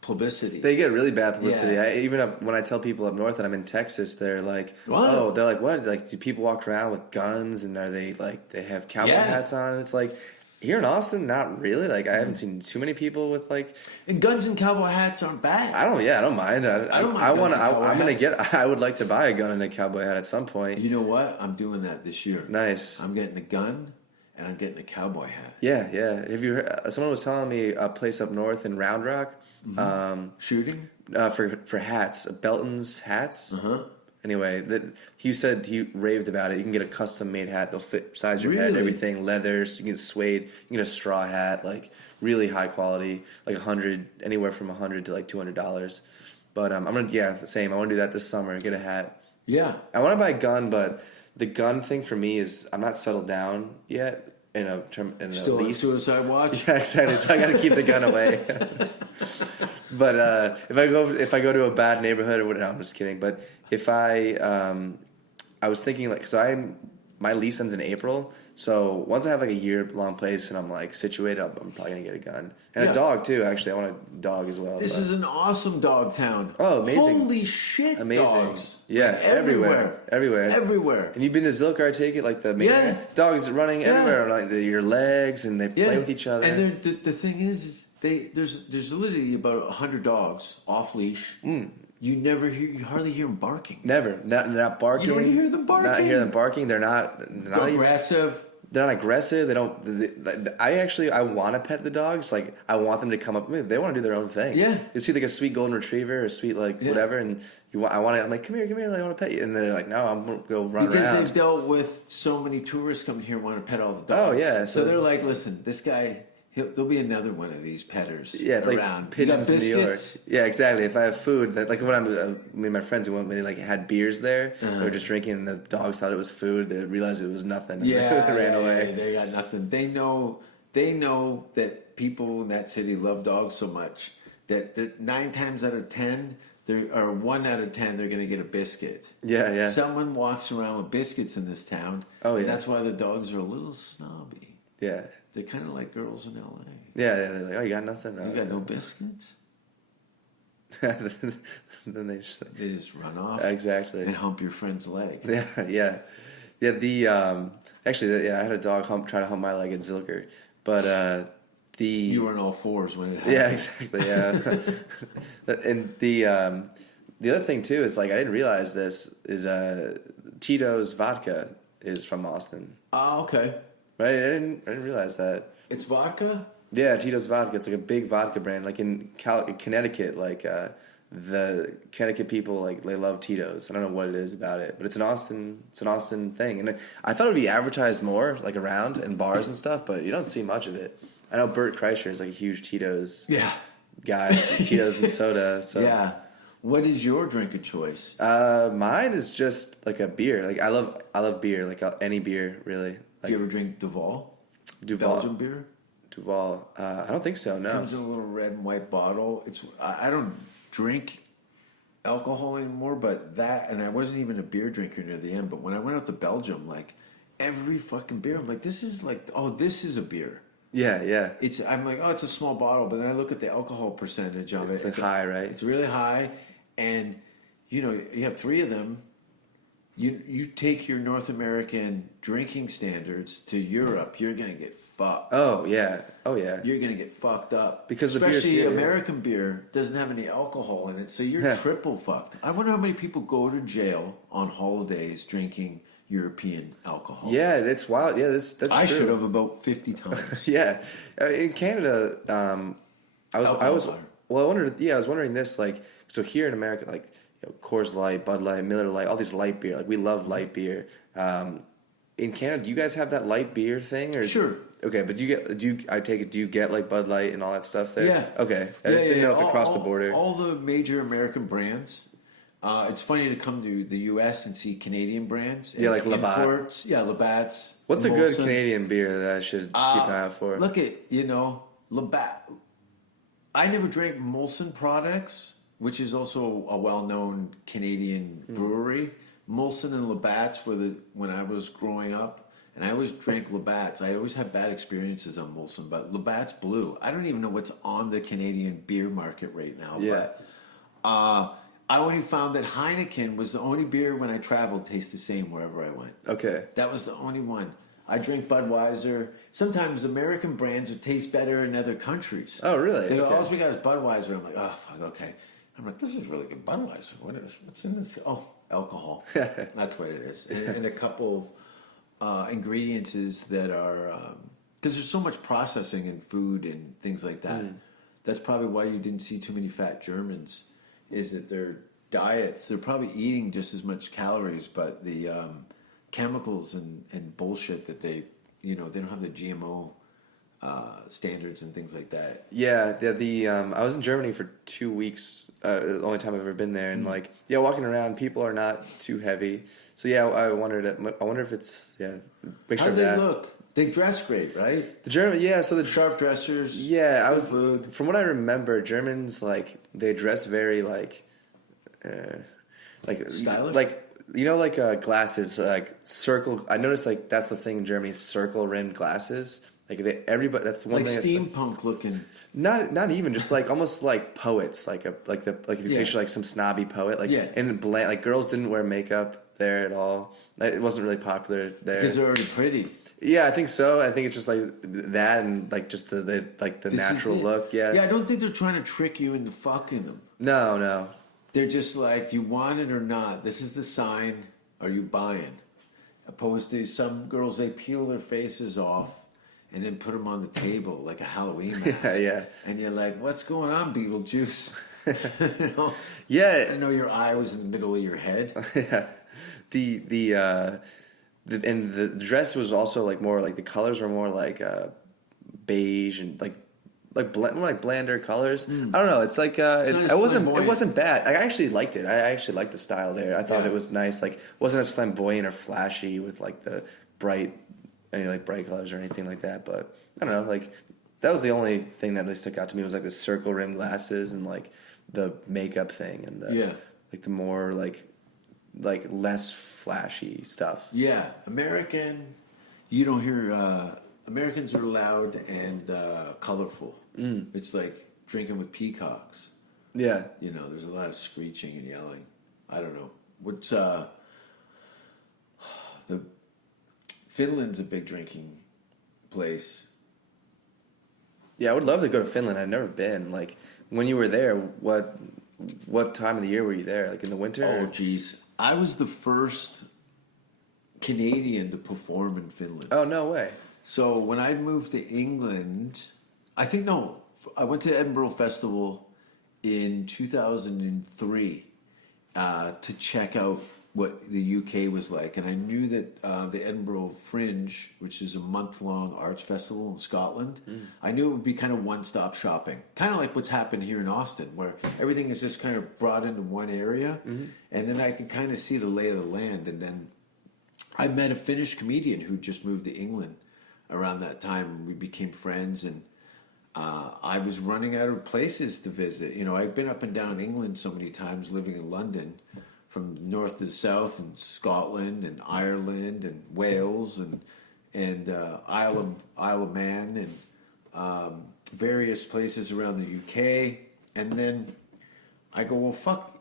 publicity. They get really bad publicity. Yeah. When I tell people up north that I'm in Texas, they're like, what? oh, they're like, what? Like, do people walk around with guns, and are they like, they have cowboy hats on? And it's like, here in Austin, not really. Like, I haven't seen too many people with like. And guns and cowboy hats aren't bad. I don't mind. I would like to buy a gun and a cowboy hat at some point. You know what? I'm doing that this year. Nice. I'm getting a gun and I'm getting a cowboy hat. Yeah. Have you heard? Someone was telling me a place up north in Round Rock. Shooting? For hats, Belton's hats. Uh-huh. Anyway, he said he raved about it. You can get a custom made hat. They'll fit size your head, everything, leathers. You can get suede. You can get a straw hat, like really high quality, like anywhere from $100 to like $200. But I'm gonna the same. I want to do that this summer. Get a hat. Yeah. I want to buy a gun, but the gun thing for me is I'm not settled down yet. Still lease. on suicide watch. Yeah, exactly. So I got to keep the gun away. But if I go to a bad neighborhood or whatever, no, I'm just kidding. But if I was thinking my lease ends in April, so once I have like a year-long place and I'm like situated, I'm probably gonna get a gun and a dog too. Actually, I want a dog as well. This is an awesome dog town. Oh, amazing! Holy shit, amazing! Dogs. Yeah, like, everywhere. And you've been to Zilker, I take it, like the main dogs running everywhere, like your legs, and they play with each other. And the thing is there's literally about 100 dogs off leash. You hardly hear them barking. Never, not barking. You don't hear them barking. Not hear them barking. They're not aggressive. They're not aggressive. They don't. I want to pet the dogs. Like, I want them to come up. They want to do their own thing. Yeah. You see like a sweet golden retriever, or a sweet whatever, and I want to. I'm like, come here. Like, I want to pet you, and they're like, no, I'm gonna go run around. Because they've dealt with so many tourists coming here and want to pet all the dogs. Oh yeah. So they're like, listen, this guy. There'll be another one of these petters. Yeah, it's around. like pigeons in New York. Yeah, exactly. If I have food, like when me and my friends who went, they had beers there. They were just drinking, and the dogs thought it was food. They realized it was nothing. Yeah, they ran away. They got nothing. They know that people in that city love dogs so much that 9 times out of 10, or 1 out of 10, they're going to get a biscuit. Yeah. Someone walks around with biscuits in this town. Oh yeah, and that's why the dogs are a little snobby. Yeah. They're kind of like girls in LA. Yeah, they're like, oh, you got nothing? You got no biscuits? Then they just run off. Exactly. And hump your friend's leg. Yeah. Actually, I had a dog trying to hump my leg at Zilker, but you were on all fours when it happened. Yeah, exactly. Yeah. And the other thing too is, like, I didn't realize this is Tito's vodka is from Austin. Oh, okay. Right, I didn't realize that. It's vodka? Yeah, Tito's vodka. It's like a big vodka brand. Like in Connecticut, like the Connecticut people, like, they love Tito's. I don't know what it is about it, but it's an Austin thing. And I thought it would be advertised more, like around in bars and stuff, but you don't see much of it. I know Bert Kreischer is like a huge Tito's Yeah. guy, Tito's and soda. So Yeah. What is your drink of choice? mine is just like a beer. Like I love beer. Like any beer really. Do Like you ever drink Duval? Duval. Belgian beer? Duval. I don't think so. No. Comes in a little red and white bottle. I don't drink alcohol anymore, but that, and I wasn't even a beer drinker near the end, but when I went out to Belgium, like every fucking beer, I'm like, this is a beer. Yeah. I'm like, oh, it's a small bottle, but then I look at the alcohol percentage of It's it. like high, right? It's really high, and you have 3 of them. You take your North American drinking standards to Europe, you're gonna get fucked. Oh yeah. You're gonna get fucked up Because the beer's especially here, yeah. American beer doesn't have any alcohol in it, so you're triple fucked. I wonder how many people go to jail on holidays drinking European alcohol. Yeah, that's wild. Yeah, that's I true. should have about 50 times. Yeah, in Canada, I was bar. well. I wondered. Yeah, I was wondering this. Like, so here in America, like Coors Light, Bud Light, Miller Light, all these light beer. Like, we love light beer. In Canada, do you guys have that light beer thing? Or Sure. Okay, but do you get like Bud Light and all that stuff there? Yeah. Okay, I just didn't know if it crossed the border. All the major American brands. It's funny to come to the U.S. and see Canadian brands. Yeah, It's like Labatt. imports. Yeah, Labatt's. What's a good Molson. Canadian beer that I should keep an eye out for? Look at, Labatt. I never drank Molson products, which is also a well-known Canadian brewery. Molson and Labatt's were when I was growing up, and I always drank Labatt's. I always had bad experiences on Molson, but Labatt's Blue. I don't even know what's on the Canadian beer market right now. Yeah. But I only found that Heineken was the only beer when I traveled tastes the same wherever I went. Okay. That was the only one. I drink Budweiser. Sometimes American brands would taste better in other countries. Oh, really? They go, Okay. all we got is Budweiser. I'm like, oh, fuck, okay. I'm like, this is really good Budweiser. What's in this? Oh, alcohol. That's what it is. And a couple of ingredients that are... Because there's so much processing in food and things like that. That's probably why you didn't see too many fat Germans, is that their diets, they're probably eating just as much calories, but the chemicals and bullshit that they don't have the GMO standards and things like that. Yeah, I was in Germany for 2 weeks, the only time I've ever been there, and walking around, people are not too heavy. So yeah, I wonder if it's picture How of do they that. look? They dress great, right? The German, yeah. So the Sharp dressers. yeah, good food. from what I remember, Germans they dress very like Stylish? Glasses circle. I noticed that's the thing in Germany, circle rimmed glasses. Everybody, that's one Like thing. steampunk looking. Not even just almost like poets, if you picture some snobby poet, and girls didn't wear makeup there at all. It wasn't really popular there. Because they're already pretty. Yeah, I think so. I think it's just that and just the This natural is it. look. Yeah. Yeah, I don't think they're trying to trick you into fucking them. No. They're just like, you want it or not. This is the sign. Are you buying? Opposed to some girls, they peel their faces off and then put them on the table like a Halloween mask. Yeah. And you're like, what's going on, Beetlejuice? Yeah. I know your eye was in the middle of your head. Yeah. And the dress was also more the colors were more beige and more blander colors. I don't know. It's not as it flamboyant. wasn't bad. I actually liked it. I actually liked the style there. I thought Yeah. it was nice. Wasn't as flamboyant or flashy with the bright bright colors or anything like that. But I don't know. That was the only thing that really stuck out to me was the circle rim glasses and the makeup thing and the more less flashy stuff. Yeah, you don't hear, Americans are loud and colorful. It's like drinking with peacocks. Yeah. There's a lot of screeching and yelling. I don't know. What's, Finland's a big drinking place. Yeah, I would love to go to Finland. I've never been. When you were there, what time of the year were you there? In the winter? Oh, geez. I was the first Canadian to perform in Finland. Oh, no way. So when I moved to England, I went to Edinburgh Festival in 2003 to check out what the UK was like, and I knew that the Edinburgh Fringe, which is a month-long arts festival in Scotland, I knew it would be kind of one-stop shopping, kind of like what's happened here in Austin, where everything is just kind of brought into one area, and then I could kind of see the lay of the land. And then I met a Finnish comedian who just moved to England around that time. We became friends, and I was running out of places to visit. You know, I've been up and down England so many times, living in London, from north to south, and Scotland and Ireland and Wales and Isle of Man and various places around the UK. And then I go, well, fuck,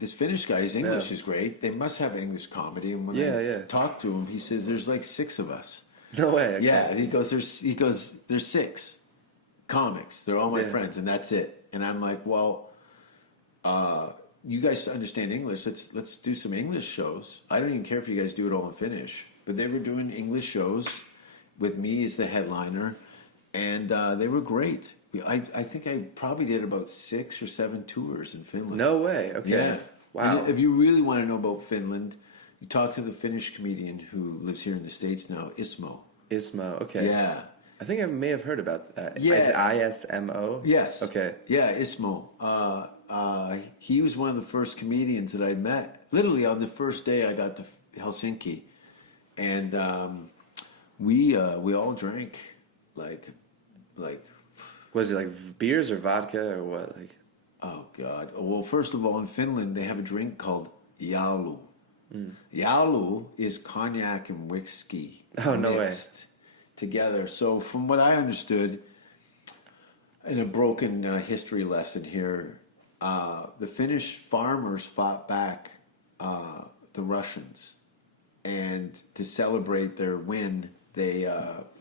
this Finnish guy's English is great. They must have English comedy. And when I talk to him, he says there's like 6 of us. No way. Okay. Yeah, he goes, there's 6 comics. They're all my friends, and that's it. And I'm like, well, you guys understand English. Let's do some English shows. I don't even care if you guys do it all in Finnish. But they were doing English shows with me as the headliner, and they were great. I think I probably did about 6 or 7 tours in Finland. No way. Okay. Yeah. Wow. And if you really want to know about Finland, you talk to the Finnish comedian who lives here in the States now, Ismo. Ismo. Okay. Yeah. I think I may have heard about that. Yeah. Is it ISMO? Yes. Okay. Yeah, Ismo. He was one of the first comedians that I met. Literally on the first day I got to Helsinki, and we all drank like. Was it like beers or vodka or what? Like, Oh God! Well, first of all, in Finland they have a drink called yalu. Yalu is cognac and whiskey. Oh, no way. mixed together. So, from what I understood, in a broken history lesson here, the Finnish farmers fought back the Russians, and to celebrate their win, they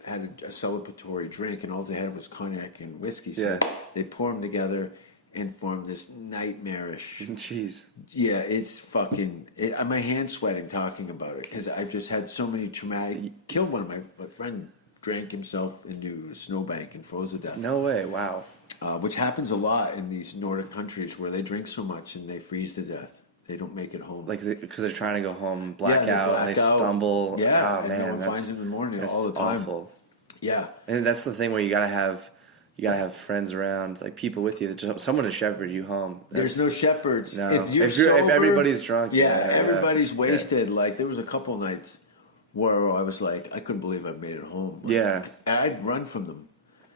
had a celebratory drink, and all they had was cognac and whiskey. So they pour them together and formed this nightmarish. jeez. Yeah, it's fucking. My hand's sweating talking about it because I've just had so many traumatic. Killed one of my friend. Drank himself into a snowbank and froze to death. No way. Wow. Which happens a lot in these Nordic countries where they drink so much and they freeze to death. They don't make it home. Like because they're trying to go home, black they out, black and they out. stumble. Yeah, Oh and man, no one that's finds them in the morning that's all the time. awful. Yeah, And that's the thing where you gotta have friends around, like people with you, someone to shepherd you home. there's no shepherds. No. If If everybody's drunk, everybody's wasted. Like there was a couple nights where I was like, I couldn't believe I made it home. Like, and I'd run from them.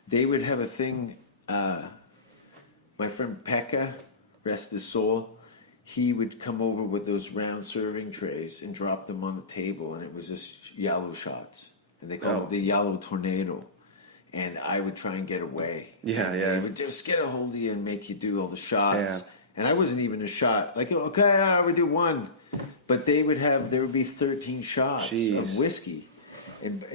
They would have a thing. My friend Pekka, rest his soul, he would come over with those round serving trays and drop them on the table, and it was just yellow shots, and they called it the yellow tornado. And I would try and get away. Yeah, and yeah. They would just get a hold of you and make you do all the shots. Yeah. And I wasn't even a shot. Like, okay, we do one. But there would be 13 shots of whiskey. And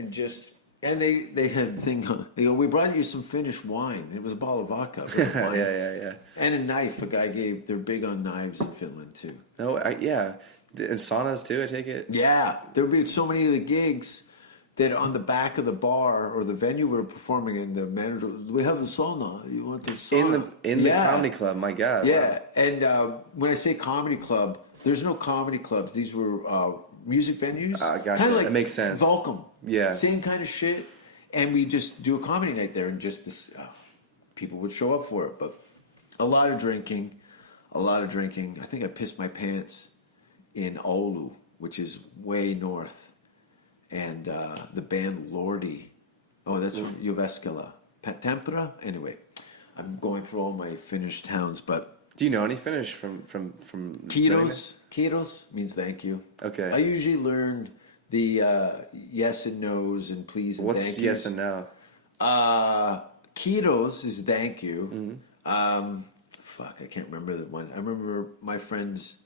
they had a thing, they go, we brought you some Finnish wine. It was a bottle of vodka. Wine. yeah. And a knife. A guy gave, they're big on knives in Finland too. No, and saunas too. I take it. Yeah, there would be so many of the gigs that on the back of the bar or the venue we were performing in, the manager, we have a sauna. You want the sauna? In the comedy club. My God. Yeah, and when I say comedy club, there's no comedy clubs. These were music venues. Gotcha. Kinda like that makes sense. Volcom. Yeah. Same kind of shit. And we just do a comedy night there, and just this, people would show up for it. But a lot of drinking. I think I pissed my pants in Oulu, which is way north. And the band Lordi. Oh, that's from Jyväskylä. Tampere? Anyway, I'm going through all my Finnish towns, but... Do you know any Finnish from Kiitos. Kiitos means thank you. Okay. I usually learn the yes and no's and please and What's thank yous. yes and no? Kiitos is thank you. Fuck, I can't remember the one. I remember my friend's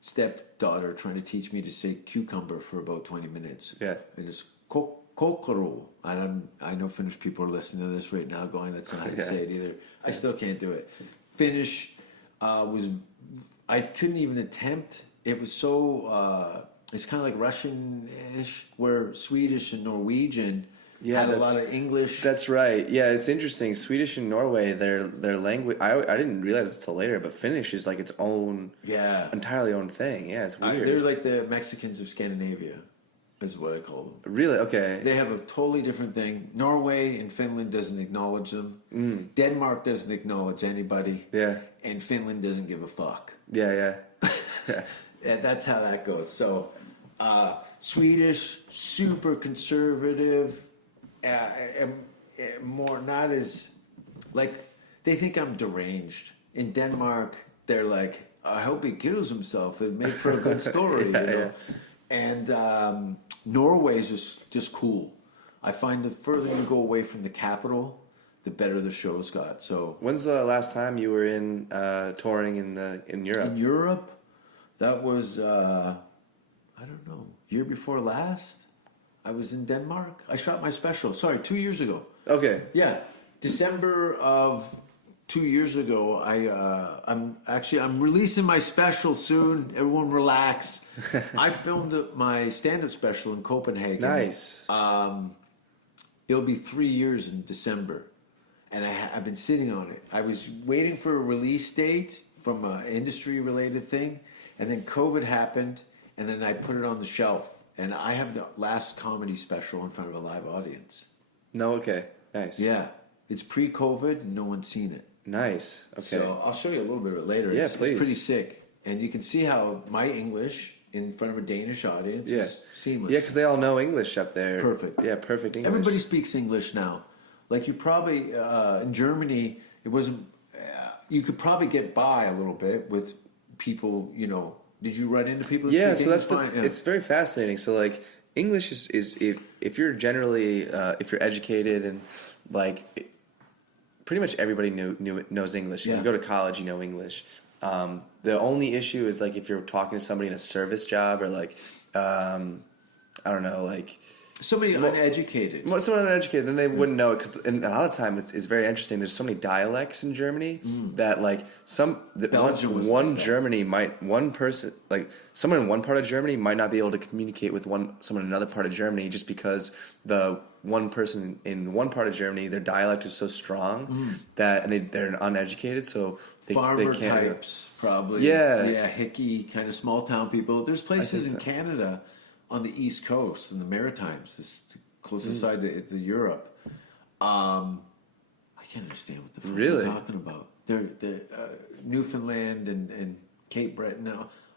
stepdaughter trying to teach me to say cucumber for about 20 minutes. Yeah. And it's kokoro. And I know Finnish people are listening to this right now going, that's not how you say it either. I still can't do it. Finnish I couldn't even attempt. It was so, it's kind of like Russian-ish, where Swedish and Norwegian, Yeah, had a lot of English. That's right. Yeah, it's interesting. Swedish and Norway, their language. I didn't realize this till later, but Finnish is like its own, entirely own thing. Yeah, it's weird. They're like the Mexicans of Scandinavia, is what I call them. Really? Okay. They have a totally different thing. Norway and Finland doesn't acknowledge them. Denmark doesn't acknowledge anybody. Yeah. And Finland doesn't give a fuck. Yeah. And that's how that goes. So, Swedish, super conservative, more not as like they think I'm deranged. In Denmark, they're like, I hope he kills himself. It'd make for a good story, you know. And Norway's just cool. I find the further you go away from the capital, the better the shows got. So when's the last time you were in touring in Europe? In Europe, that was I don't know, year before last. I was in Denmark. I shot my special. Sorry, 2 years ago. Okay. Yeah, December of 2 years ago. I'm releasing my special soon. Everyone relax. I filmed my stand-up special in Copenhagen. Nice. It'll be 3 years in December, and I've been sitting on it. I was waiting for a release date from an industry-related thing, and then COVID happened, and then I put it on the shelf. And I have the last comedy special in front of a live audience. No, okay. Nice. Yeah. It's pre-COVID. No one's seen it. Nice. Okay. So I'll show you a little bit of it later. Yeah, please. It's pretty sick. And you can see how my English in front of a Danish audience is seamless. Yeah, because they all know English up there. Perfect. Yeah, perfect English. Everybody speaks English now. Like you probably, in Germany, it wasn't, you could probably get by a little bit with people, you know. Did you run into people? Yeah, so that's it's very fascinating. So like English is if you're generally if you're educated and like pretty much everybody knows English. If you go to college, you know English. The only issue is like if you're talking to somebody in a service job or like I don't know, like somebody uneducated. Someone uneducated, then they wouldn't know it. Cause, and a lot of time it's very interesting. There's so many dialects in Germany that like one Germany might one person like someone in one part of Germany might not be able to communicate with someone in another part of Germany just because the one person in one part of Germany their dialect is so strong that and they're uneducated, so they can't types probably hicky kind of small town people. There's places in Canada on the East Coast, in the Maritimes, this closest side to Europe. I can't understand what the fuck you're talking about. They're Newfoundland and Cape Breton,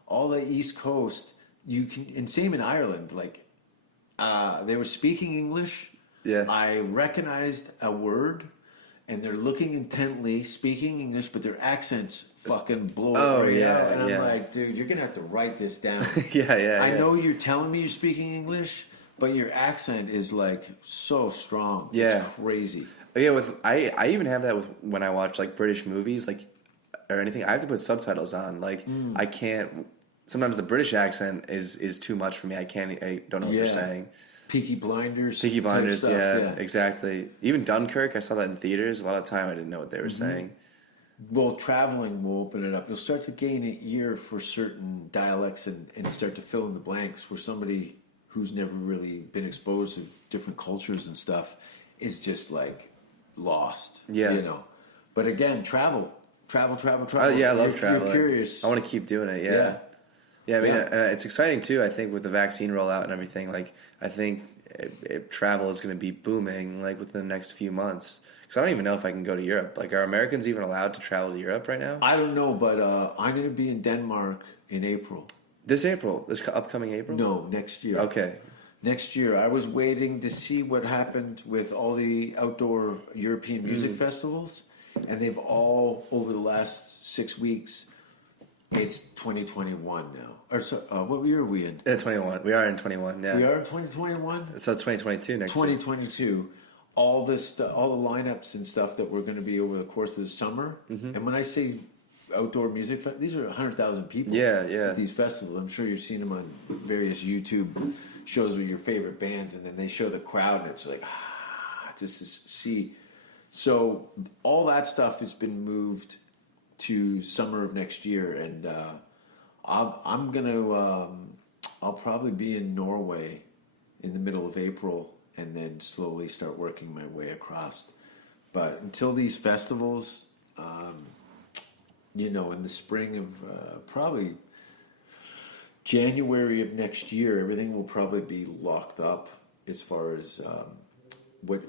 all the East Coast. You can, and same in Ireland. Like they were speaking English. Yeah, I recognized a word, and they're looking intently, speaking English, but their accents fucking blow it right out. And I'm like, dude, you're gonna have to write this down. I know you're telling me you're speaking English, but your accent is like so strong. It's crazy. Yeah, I even have that with when I watch like British movies, like or anything. I have to put subtitles on. Like I can't. Sometimes the British accent is too much for me. I don't know what they're saying. Peaky Blinders. Stuff, exactly. Even Dunkirk, I saw that in theaters. A lot of time I didn't know what they were saying. Well, traveling will open it up. You'll start to gain an ear for certain dialects and start to fill in the blanks where somebody who's never really been exposed to different cultures and stuff is just like lost. Yeah. You know. But again, travel. I love traveling. You're curious. I want to keep doing it, Yeah, I mean, it's exciting too. I think with the vaccine rollout and everything, like I think travel is going to be booming like within the next few months. Because I don't even know if I can go to Europe. Like, are Americans even allowed to travel to Europe right now? I don't know, but I'm going to be in Denmark in April. This upcoming April? No, next year. Okay. Next year. I was waiting to see what happened with all the outdoor European music festivals, and they've all over the last 6 weeks. It's 2021 now. Or so, what year are we in? 21. We are in 21. Yeah. We are in 2021. So it's 2022 next year. 2022. All the lineups and stuff that we're going to be over the course of the summer. And when I say outdoor music, these are 100,000 people. At these festivals. I'm sure you've seen them on various YouTube shows with your favorite bands, and then they show the crowd, and it's like just to see. So all that stuff has been moved to summer of next year, and I'm gonna I'll probably be in Norway in the middle of April and then slowly start working my way across. But until these festivals, in the spring of probably January of next year, everything will probably be locked up as far as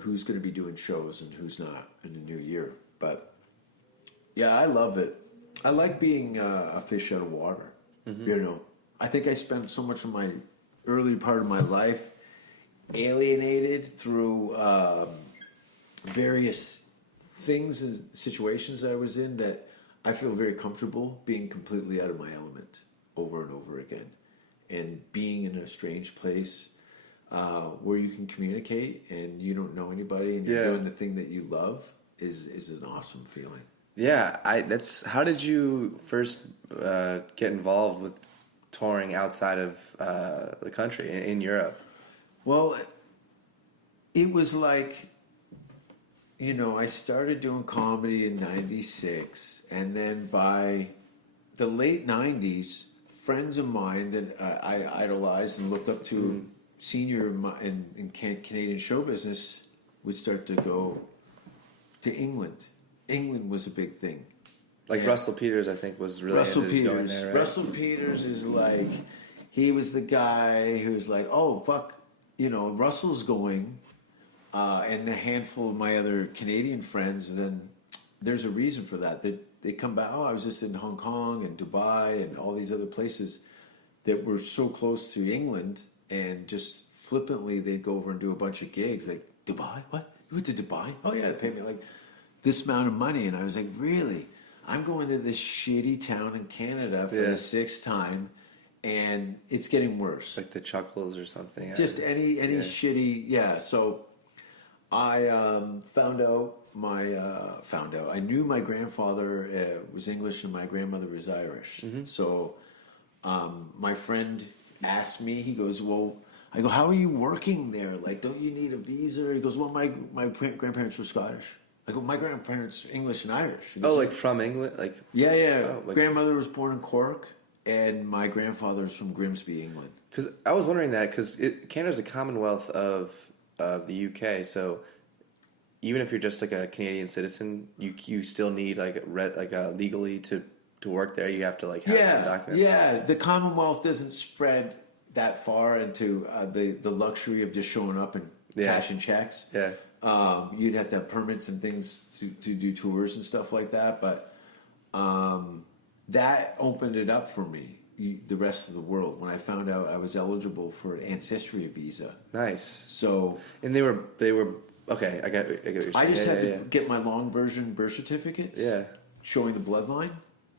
who's going to be doing shows and who's not in the new year. But yeah, I love it. I like being a fish out of water. I think I spent so much of my early part of my life alienated through various things and situations I was in that I feel very comfortable being completely out of my element over and over again, and being in a strange place where you can communicate and you don't know anybody and you're doing the thing that you love is an awesome feeling. Yeah, how did you first get involved with touring outside of the country in Europe? Well, it was like, I started doing comedy in 96, and then by the late 90s, friends of mine that I idolized and looked up to, senior in Canadian show business, would start to go to England. England was a big thing. Like Russell Peters, I think, was really Russell into going Peters. there, right? Russell Peters is like, he was the guy who was like, oh, fuck, Russell's going, and a handful of my other Canadian friends, and then there's a reason for that. They come back, I was just in Hong Kong and Dubai and all these other places that were so close to England, and just flippantly they'd go over and do a bunch of gigs, like, Dubai? What? You went to Dubai? Oh yeah, they paid me like this amount of money, and I was like, really? I'm going to this shitty town in Canada for the sixth time, and it's getting worse. Like the Chuckles or something. Just any shitty, So I found out I knew my grandfather was English and my grandmother was Irish. So my friend asked me, he goes, well, I go, how are you working there? Like, don't you need a visa? He goes, well, my grandparents were Scottish. I go, my grandparents are English and Irish. And like from England? Like Yeah. Oh, Grandmother was born in Cork, and my grandfather's from Grimsby, England. Because I was wondering that, because Canada's a commonwealth of the UK, so even if you're just like a Canadian citizen, you still need legally to work there. You have to have some documents. Yeah, the Commonwealth doesn't spread that far into the luxury of just showing up and cashing checks. Yeah. You'd have to have permits and things to do tours and stuff like that, but that opened it up for me, the rest of the world, when I found out I was eligible for an ancestry visa. Nice. So, and they were okay. I get what you're saying. I just had to get my long version birth certificates. Yeah. Showing the bloodline.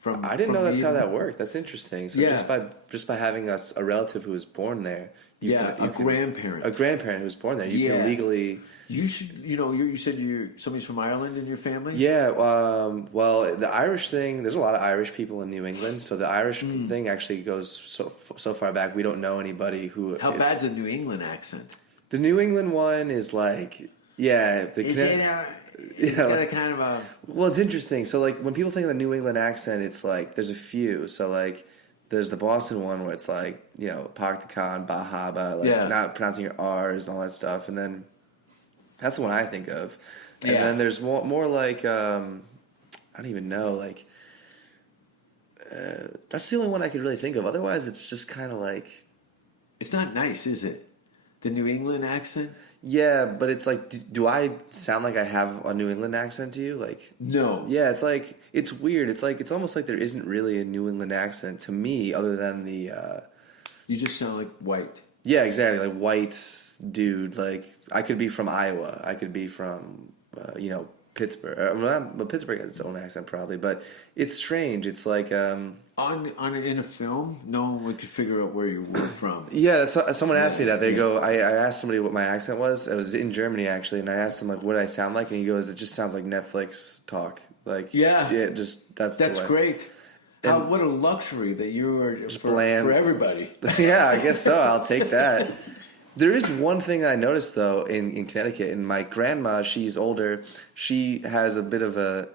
I didn't know that's how that worked. That's interesting. So just by having a relative who was born there, a grandparent who was born there, you can legally. You should, you said somebody's from Ireland in your family. Yeah, well, the Irish thing. There's a lot of Irish people in New England, so the Irish thing actually goes so far back. We don't know anybody who. How bad's a New England accent? The New England one is like, It's got a kind of a... Well, it's interesting. So, when people think of the New England accent, it's like, there's a few. So, there's the Boston one where it's like, Park the Con, Bahaba, not pronouncing your R's and all that stuff. And then, that's the one I think of. And then there's more like, I don't even know, that's the only one I could really think of. Otherwise, it's just kind of like... It's not nice, is it? The New England accent? Yeah, but it's like, do I sound like I have a New England accent to you? No. Yeah, it's like, it's weird. It's like, it's almost like there isn't really a New England accent to me other than the... You just sound like white. Yeah, exactly. Like white dude. I could be from Iowa. I could be from, Pittsburgh. Well, Pittsburgh has its own accent probably, but it's strange. It's like... in a film, no one would figure out where you were from. Yeah, someone asked me that. They go, I asked somebody what my accent was. It was in Germany, actually, and I asked him, what did I sound like? And he goes, it just sounds like Netflix talk. That's great. What a luxury that you were bland for everybody. Yeah, I guess so. I'll take that. There is one thing I noticed, though, in Connecticut, and my grandma, she's older, she has a bit of a...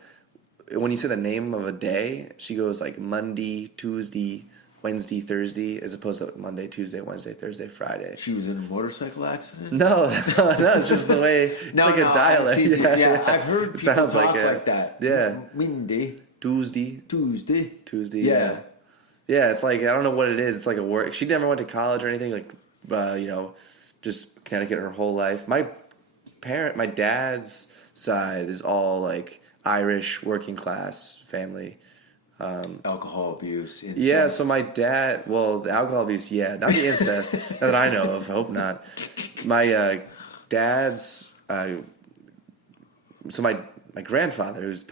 When you say the name of a day, she goes Monday, Tuesday, Wednesday, Thursday, as opposed to Monday, Tuesday, Wednesday, Thursday, Friday. She was in a motorcycle accident? No, it's just the way, it's like a dialect. Yeah, I've heard people Sounds talk like like that. Yeah. Monday. Tuesday, Yeah. Yeah, it's like, I don't know what it is. It's like a work. She never went to college or anything, like, just Connecticut her whole life. My dad's side is all like Irish working class family. Alcohol abuse. Incest. Yeah, so my dad, well, the alcohol abuse, yeah, not the incest, not that I know of, I hope not. My dad's, so my grandfather, who's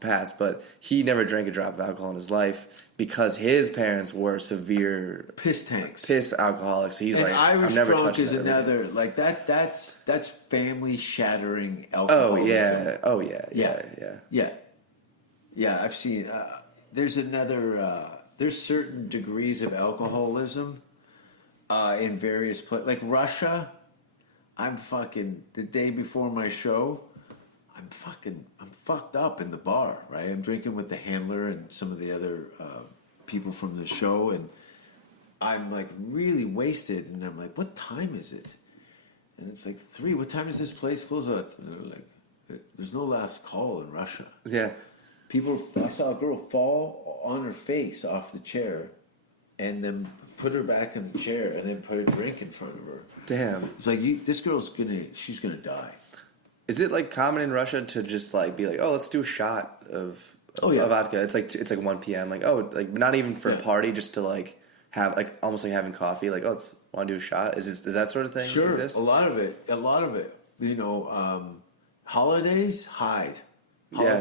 passed, but he never drank a drop of alcohol in his life because his parents were severe piss tanks, piss alcoholics. So he's and like, Irish I'm never drunk touching is that another again. like that. That's family shattering Oh alcoholism. yeah, Yeah, I've seen. There's another. There's certain degrees of alcoholism in various places. Like Russia, I'm fucking the day before my show. I'm fucked up in the bar, right? I'm drinking with the handler and some of the other people from the show, and I'm like really wasted. And I'm like, "What time is it?" And it's like 3. What time does this place close at? And they're like, "There's no last call in Russia." Yeah. I saw a girl fall on her face off the chair, and then put her back in the chair, and then put a drink in front of her. Damn. It's like this girl's she's gonna die. Is it like common in Russia to just like be like, oh, let's do a shot of vodka? It's like 1 p.m. Like, oh, like not even for a party, just to like have like almost like having coffee. Like, oh, let's want to do a shot. Is that sort of thing? Sure, exist? a lot of it. You know, holidays hide.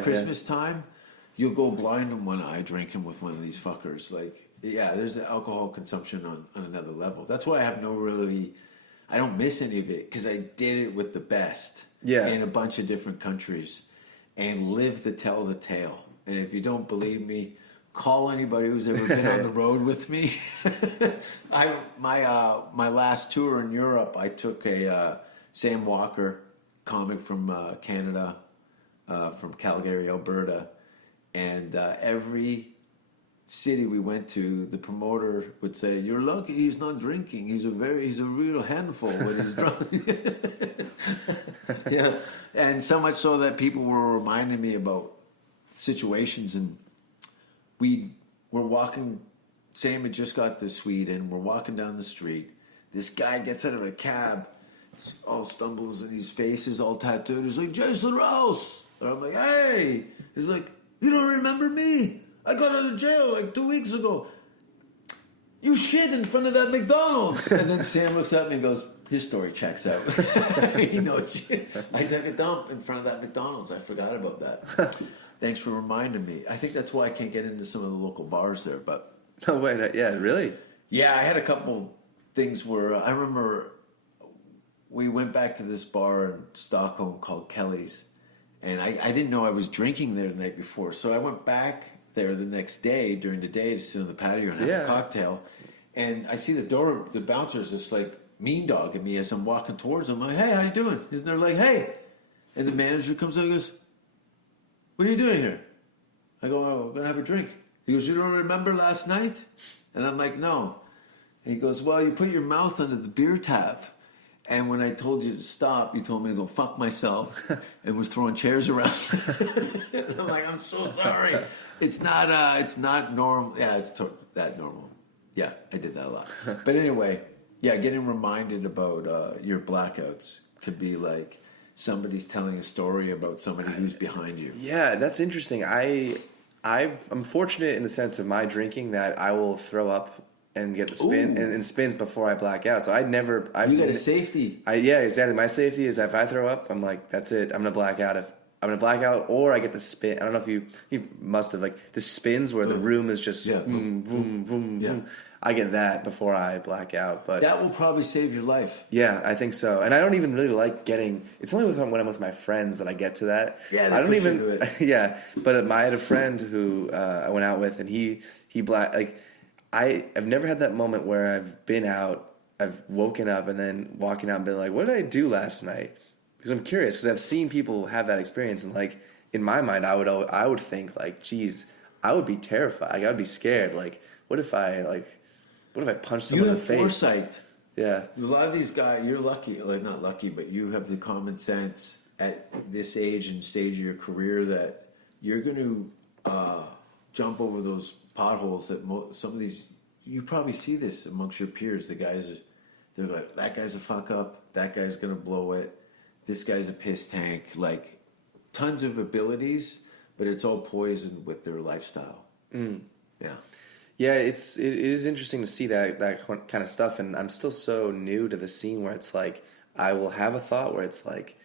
Christmas time, you'll go blind in one eye drinking with one of these fuckers. Like, yeah, there's the alcohol consumption on another level. That's why I don't miss any of it because I did it with the best. Yeah. In a bunch of different countries and live to tell the tale. And if you don't believe me, call anybody who's ever been on the road with me. My last tour in Europe, I took a Sam Walker comic from Canada, from Calgary, Alberta, and every city we went to, the promoter would say, "You're lucky he's not drinking. He's a real handful when he's drunk." Yeah, and so much so that people were reminding me about situations, and we were walking. Sam had just got to Sweden. We're walking down the street. This guy gets out of a cab, all stumbles, and his face is all tattooed. He's like, "Jason Rouse," and I'm like, "Hey." He's like, "You don't remember me? I got out of jail like 2 weeks ago. You shit in front of that McDonald's." And then Sam looks at me and goes, his story checks out. He knows you. I took a dump in front of that McDonald's. I forgot about that. Thanks for reminding me. I think that's why I can't get into some of the local bars there. But Oh wait, yeah, really? yeah, I had a couple things where I remember we went back to this bar in Stockholm called Kelly's. And I didn't know I was drinking there the night before. So I went back there the next day during the day to sit on the patio and have a cocktail. And I see the bouncer's just like mean dogging me as I'm walking towards them. I'm like, "Hey, how you doing?" And they're like, "Hey." And the manager comes out and goes, "What are you doing here?" I go, "Oh, we're going to have a drink." He goes, "You don't remember last night?" And I'm like, "No." And he goes, "Well, you put your mouth under the beer tap. And when I told you to stop, you told me to go fuck myself and was throwing chairs around." And I'm like, "I'm so sorry. It's not normal." Yeah, it's that normal. Yeah, I did that a lot. But anyway, yeah, getting reminded about your blackouts could be like somebody's telling a story about somebody who's behind you. Yeah, that's interesting. I'm fortunate in the sense of my drinking that I will throw up and get the spin and spins before I black out. So you got a safety. Yeah, exactly. My safety is if I throw up, I'm like, that's it. I'm gonna black out. I'm gonna black out, or I get the spin. I don't know if you must have like the spins where the room is just boom, boom, boom, boom. I get that before I black out, but that will probably save your life. Yeah, I think so. And I don't even really like getting. It's only when I'm with my friends that I get to that. Yeah, I don't even. Do it. Yeah, but I had a friend who I went out with, and he black like. I've never had that moment where I've been out, I've woken up, and then walking out and been like, "What did I do last night?" Because I'm curious, because I've seen people have that experience, and like in my mind, I would think like, "Geez, I would be terrified. I would be scared. Like, what if I punch You someone in have the face? foresight. Yeah. A lot of these guys, you're lucky, like not lucky, but you have the common sense at this age and stage of your career that you're going to jump over those potholes that some of these, you probably see this amongst your peers. The guys, they're like, that guy's a fuck up, that guy's going to blow it, this guy's a piss tank, like tons of abilities, but it's all poisoned with their lifestyle. Yeah. Yeah, it is interesting to see that kind of stuff, and I'm still so new to the scene where it's like I will have a thought where it's like,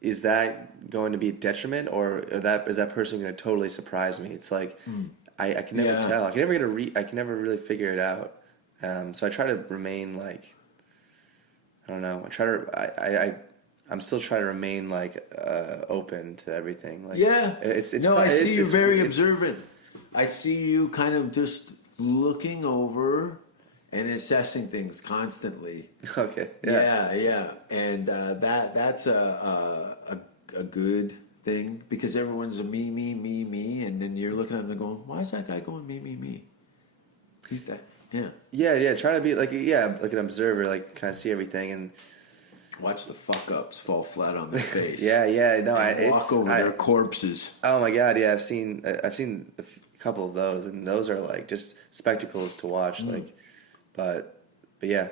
is that going to be a detriment, or is that person going to totally surprise me? It's like I can never tell. I can never really figure it out. So I try to remain like, I don't know. I'm still trying to remain like open to everything. Like, it's no, I see you're very it's, observant. I see you kind of just looking over and assessing things constantly. Okay. Yeah. And that's a good thing, because everyone's a me, and then you're looking at them and going, why is that guy going me? He's that. Yeah. Yeah. Try to be like an observer, like kind of see everything and watch the fuck ups fall flat on their face. Yeah. No, walk over their corpses. Oh my god, yeah. I've seen a couple of those, and those are like just spectacles to watch. Like, but yeah.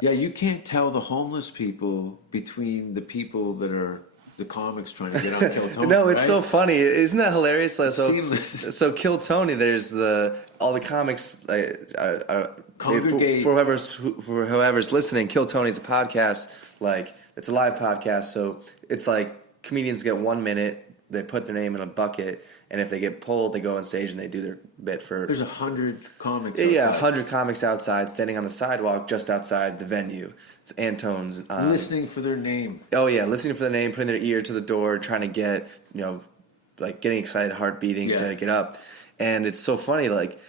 Yeah, you can't tell the homeless people between the people that are the comics trying to get on Kill Tony. No, it's right? so funny. Isn't that hilarious? Seamless. So Kill Tony. There's all the comics Congregate. for whoever's listening. Kill Tony's a podcast. Like, it's a live podcast, so it's like comedians get 1 minute. They put their name in a bucket, and if they get pulled, they go on stage and they do their bit for. There's 100 comics. Yeah, outside. 100 comics outside, standing on the sidewalk just outside the venue. It's Antone's. Listening for their name. Oh yeah, listening for the name, putting their ear to the door, trying to get, like getting excited, heart beating to get up. And it's so funny, like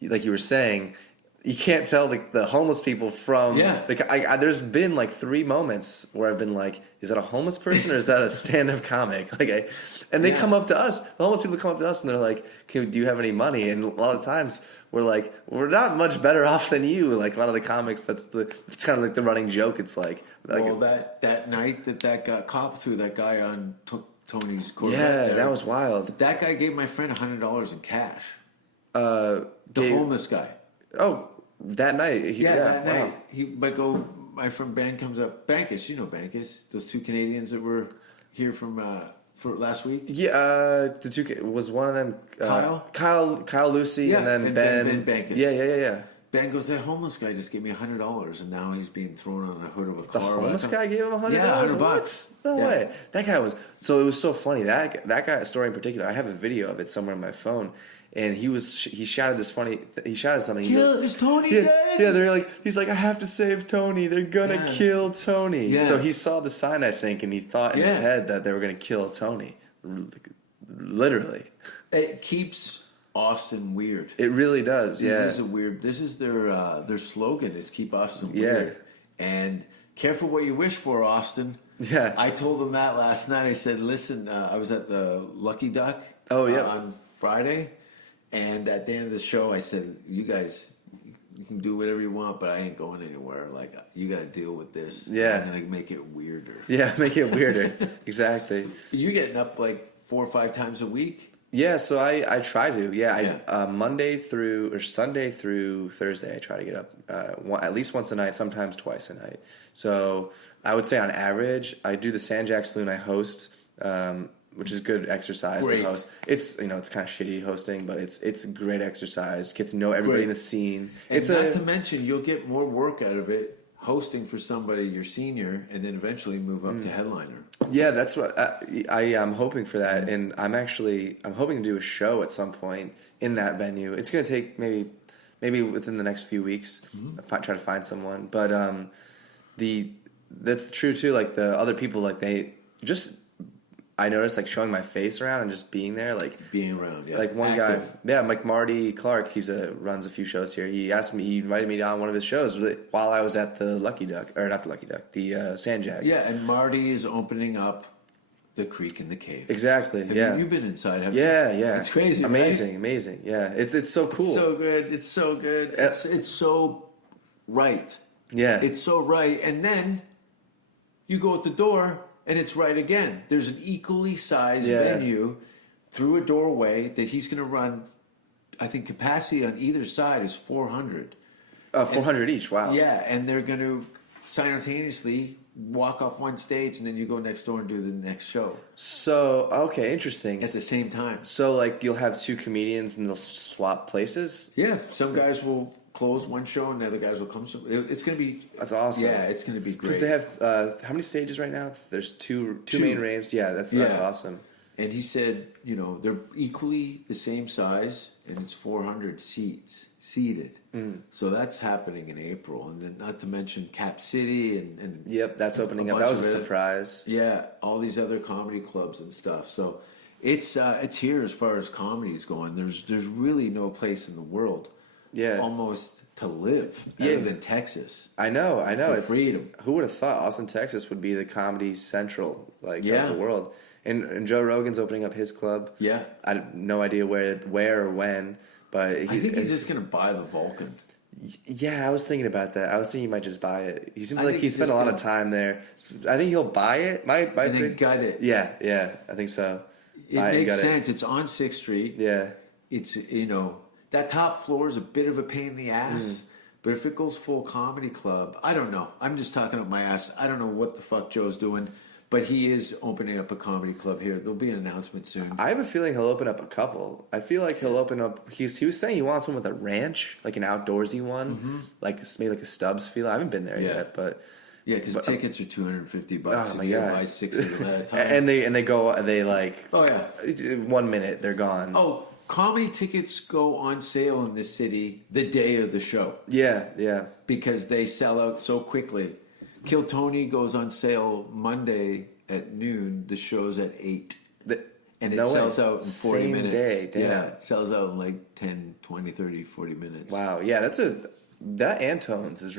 you were saying, you can't tell the homeless people from. Yeah. Like there's been like 3 moments where I've been like, is that a homeless person or is that a stand-up comic? And they come up to us. The homeless people come up to us and they're like, do you have any money? And a lot of times we're like, we're not much better off than you. Like a lot of the comics, it's kind of like the running joke. It's like, Well, that night that got cop threw that guy on Tony's Corvette. yeah, there, that was wild. That guy gave my friend $100 in cash. The homeless guy. Oh, that night. That wow. night. My friend Ben comes up. Bankus, you know Bankus. Those 2 Canadians that were here for last week. Yeah, the 2 was one of them. Kyle Lucy, and then Ben Bankus. Yeah. Ben goes, that homeless guy just gave me $100, and now he's being thrown on the hood of a The car. homeless guy gave him $100. Yeah, $100. What? No way. That guy was. So it was so funny. That guy story in particular. I have a video of it somewhere on my phone. And he shouted something. He goes, is Tony dead? Yeah, they're like, he's like, I have to save Tony. They're gonna kill Tony. Yeah. So he saw the sign, I think, and he thought in his head that they were gonna kill Tony. Literally. It keeps Austin weird. It really does. This is their slogan is keep Austin weird. And careful what you wish for, Austin. Yeah. I told them that last night. I said, listen, I was at the Lucky Duck on Friday. And at the end of the show, I said, you guys, you can do whatever you want, but I ain't going anywhere. Like, you got to deal with this. Yeah. I'm going to make it weirder. Yeah, make it weirder. Exactly. You getting up like 4 or 5 times a week? Yeah, so I try to. Yeah, Sunday through Thursday, I try to get up at least once a night, sometimes twice a night. So I would say on average, I do the Sanjak Saloon I host, which is good exercise to host. It's it's kind of shitty hosting, but it's great exercise. Get to know everybody in the scene. And not to mention, you'll get more work out of it hosting for somebody your senior, and then eventually move up to headliner. Yeah, that's what I'm hoping for that, and I'm hoping to do a show at some point in that venue. It's going to take maybe within the next few weeks. Try to find someone, but that's true too. Like the other people, like they just. I noticed like showing my face around and just being there, like being around, like one guy, like Marty Clark, runs a few shows here. He invited me on one of his shows while I was at the Lucky Duck, or not the Lucky Duck, the Sanjag. Yeah, and Marty is opening up the creek in the cave. Exactly. You've been inside, haven't you? Yeah. It's crazy. Amazing, right? amazing. Yeah, it's so cool. It's so good. It's so good. It's so right. Yeah. It's so right. And then you go at the door and it's right again. There's an equally sized venue through a doorway that he's going to run. I think capacity on either side is 400. 400 each. Wow. Yeah, and they're going to simultaneously walk off one stage, and then you go next door and do the next show So okay, interesting. at the same time. So like you'll have two comedians and they'll swap places. Yeah, some guys will close one show, and the other guys will come. It's going to be. That's awesome. Yeah, it's going to be great. Because they have how many stages right now? There's two main raves. Yeah, that's awesome. And he said, they're equally the same size, and it's 400 seated. So that's happening in April, and then not to mention Cap City and Yep, that's opening a up. That bunch was a of it. surprise. Yeah, all these other comedy clubs and stuff. So it's here as far as comedy is going. There's really no place in the world, almost to live other than Texas. I know. For It's freedom. Who would have thought Austin, Texas would be the comedy central of the world? And Joe Rogan's opening up his club. Yeah, I have no idea where or when, but I think he's just gonna buy the Vulcan. Yeah, I was thinking about that. I was thinking he might just buy it. He seems I like think he he's spent a just lot of gonna- time there. I think he'll buy it. And then gut it. Yeah, I think so. It Buy and makes gut sense. It's on 6th Street. Yeah. It's that top floor is a bit of a pain in the ass. But if it goes full comedy club, I don't know. I'm just talking up my ass. I don't know what the fuck Joe's doing, but he is opening up a comedy club here. There'll be an announcement soon. I have a feeling he'll open up a couple. I feel like he'll open up. He was saying he wants one with a ranch, like an outdoorsy one, like maybe like a Stubbs feel. I haven't been there yet, but yeah, because tickets are $250. Oh my you God. buy 6 of them at a time. and they like Oh yeah. 1 minute they're gone. Oh, comedy tickets go on sale in this city the day of the show Yeah. because they sell out so quickly. Kill Tony goes on sale Monday at noon. The show's at 8. And it No way. sells out in 40 Same minutes. day, damn. Yeah, it sells out in like 10, 20, 30, 40 minutes. Wow. Yeah, that Antone's is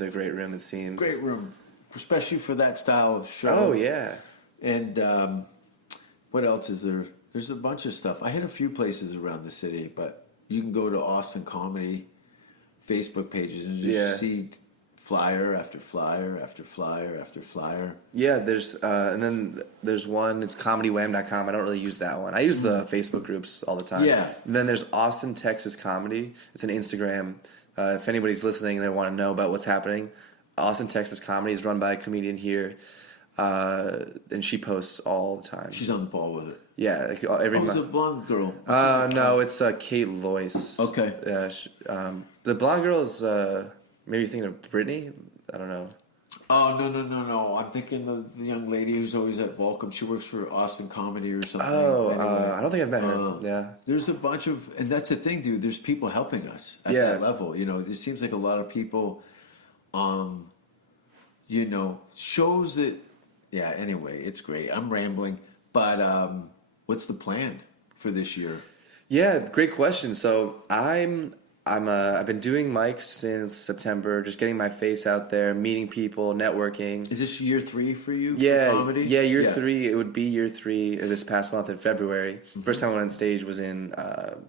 a great room. It seems Great room, especially for that style of show. Oh yeah. And what else is there? There's a bunch of stuff. I hit a few places around the city, but you can go to Austin Comedy Facebook pages and just see flyer after flyer after flyer after flyer. Yeah, there's and then there's one. It's comedywham.com. I don't really use that one. I use the Facebook groups all the time. Yeah. And then there's Austin, Texas Comedy. It's an Instagram. If anybody's listening and they want to know about what's happening, Austin, Texas Comedy is run by a comedian here, and she posts all the time. She's on the ball with it. Yeah, like every Who's month. a blonde girl? No, it's Kate Loyce. Okay. Yeah, the blonde girl is maybe you're thinking of Brittany. I don't know. Oh, no. I'm thinking the young lady who's always at Volcom. She works for Austin Comedy or something. Oh, Anyway, I don't think I've met her. Yeah. There's a bunch of, and that's the thing, dude. There's people helping us at that level. It seems like a lot of people, shows that, yeah, anyway, it's great. I'm rambling, but what's the plan for this year? Yeah, great question. So I've been doing mics since September, just getting my face out there, meeting people, networking. Is this year 3 for you? Yeah, for comedy? year 3. It would be year 3 this past month in February. Mm-hmm. First time I went on stage was at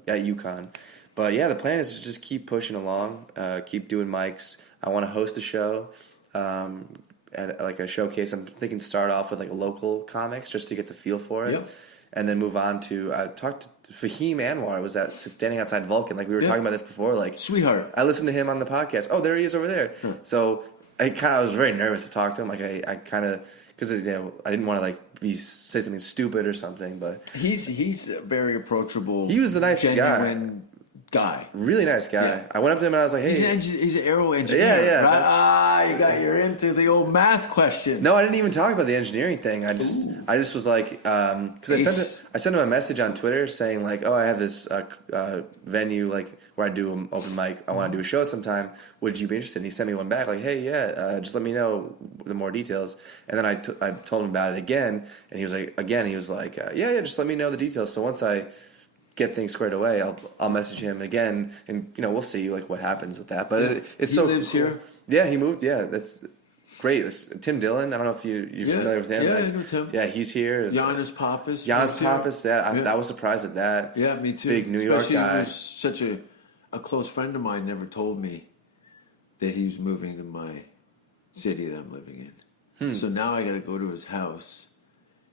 UConn. But yeah, the plan is to just keep pushing along, keep doing mics. I want to host a show, at like a showcase. I'm thinking start off with like local comics just to get the feel for it. Yep. And then move on to I talked to Fahim Anwar. I was standing outside Vulcan, like we were talking about this before. Like Sweetheart. I listened to him on the podcast. Oh, there he is over there. So I was very nervous to talk to him. Like I kind of because I didn't want to like say something stupid or something. But He's a very approachable. He was the nicest genuine guy. really nice guy. Yeah. I went up to him and I was like, hey. He's an aero engineer. Yeah. Right? You're into the old math question. No, I didn't even talk about the engineering thing. I just was like, because I sent him a message on Twitter saying like, oh, I have this venue like where I do an open mic. I want to do a show sometime. Would you be interested? And he sent me one back like, hey, yeah, just let me know the more details. And then I told him about it again, and he was like, yeah, just let me know the details. So once I get things squared away, I'll message him again, and we'll see like what happens with that. But it's he so lives cool. here? Yeah, he moved. Yeah, that's great. Tim Dillon, I don't know if you're familiar with him. Yeah, I know Tim. Yeah, he's here. Giannis Pappas. Giannis Pappas, I was surprised at that. Yeah, me too. Big New York Especially guy. who's such a close friend of mine never told me that he was moving to my city that I'm living in. So now I got to go to his house,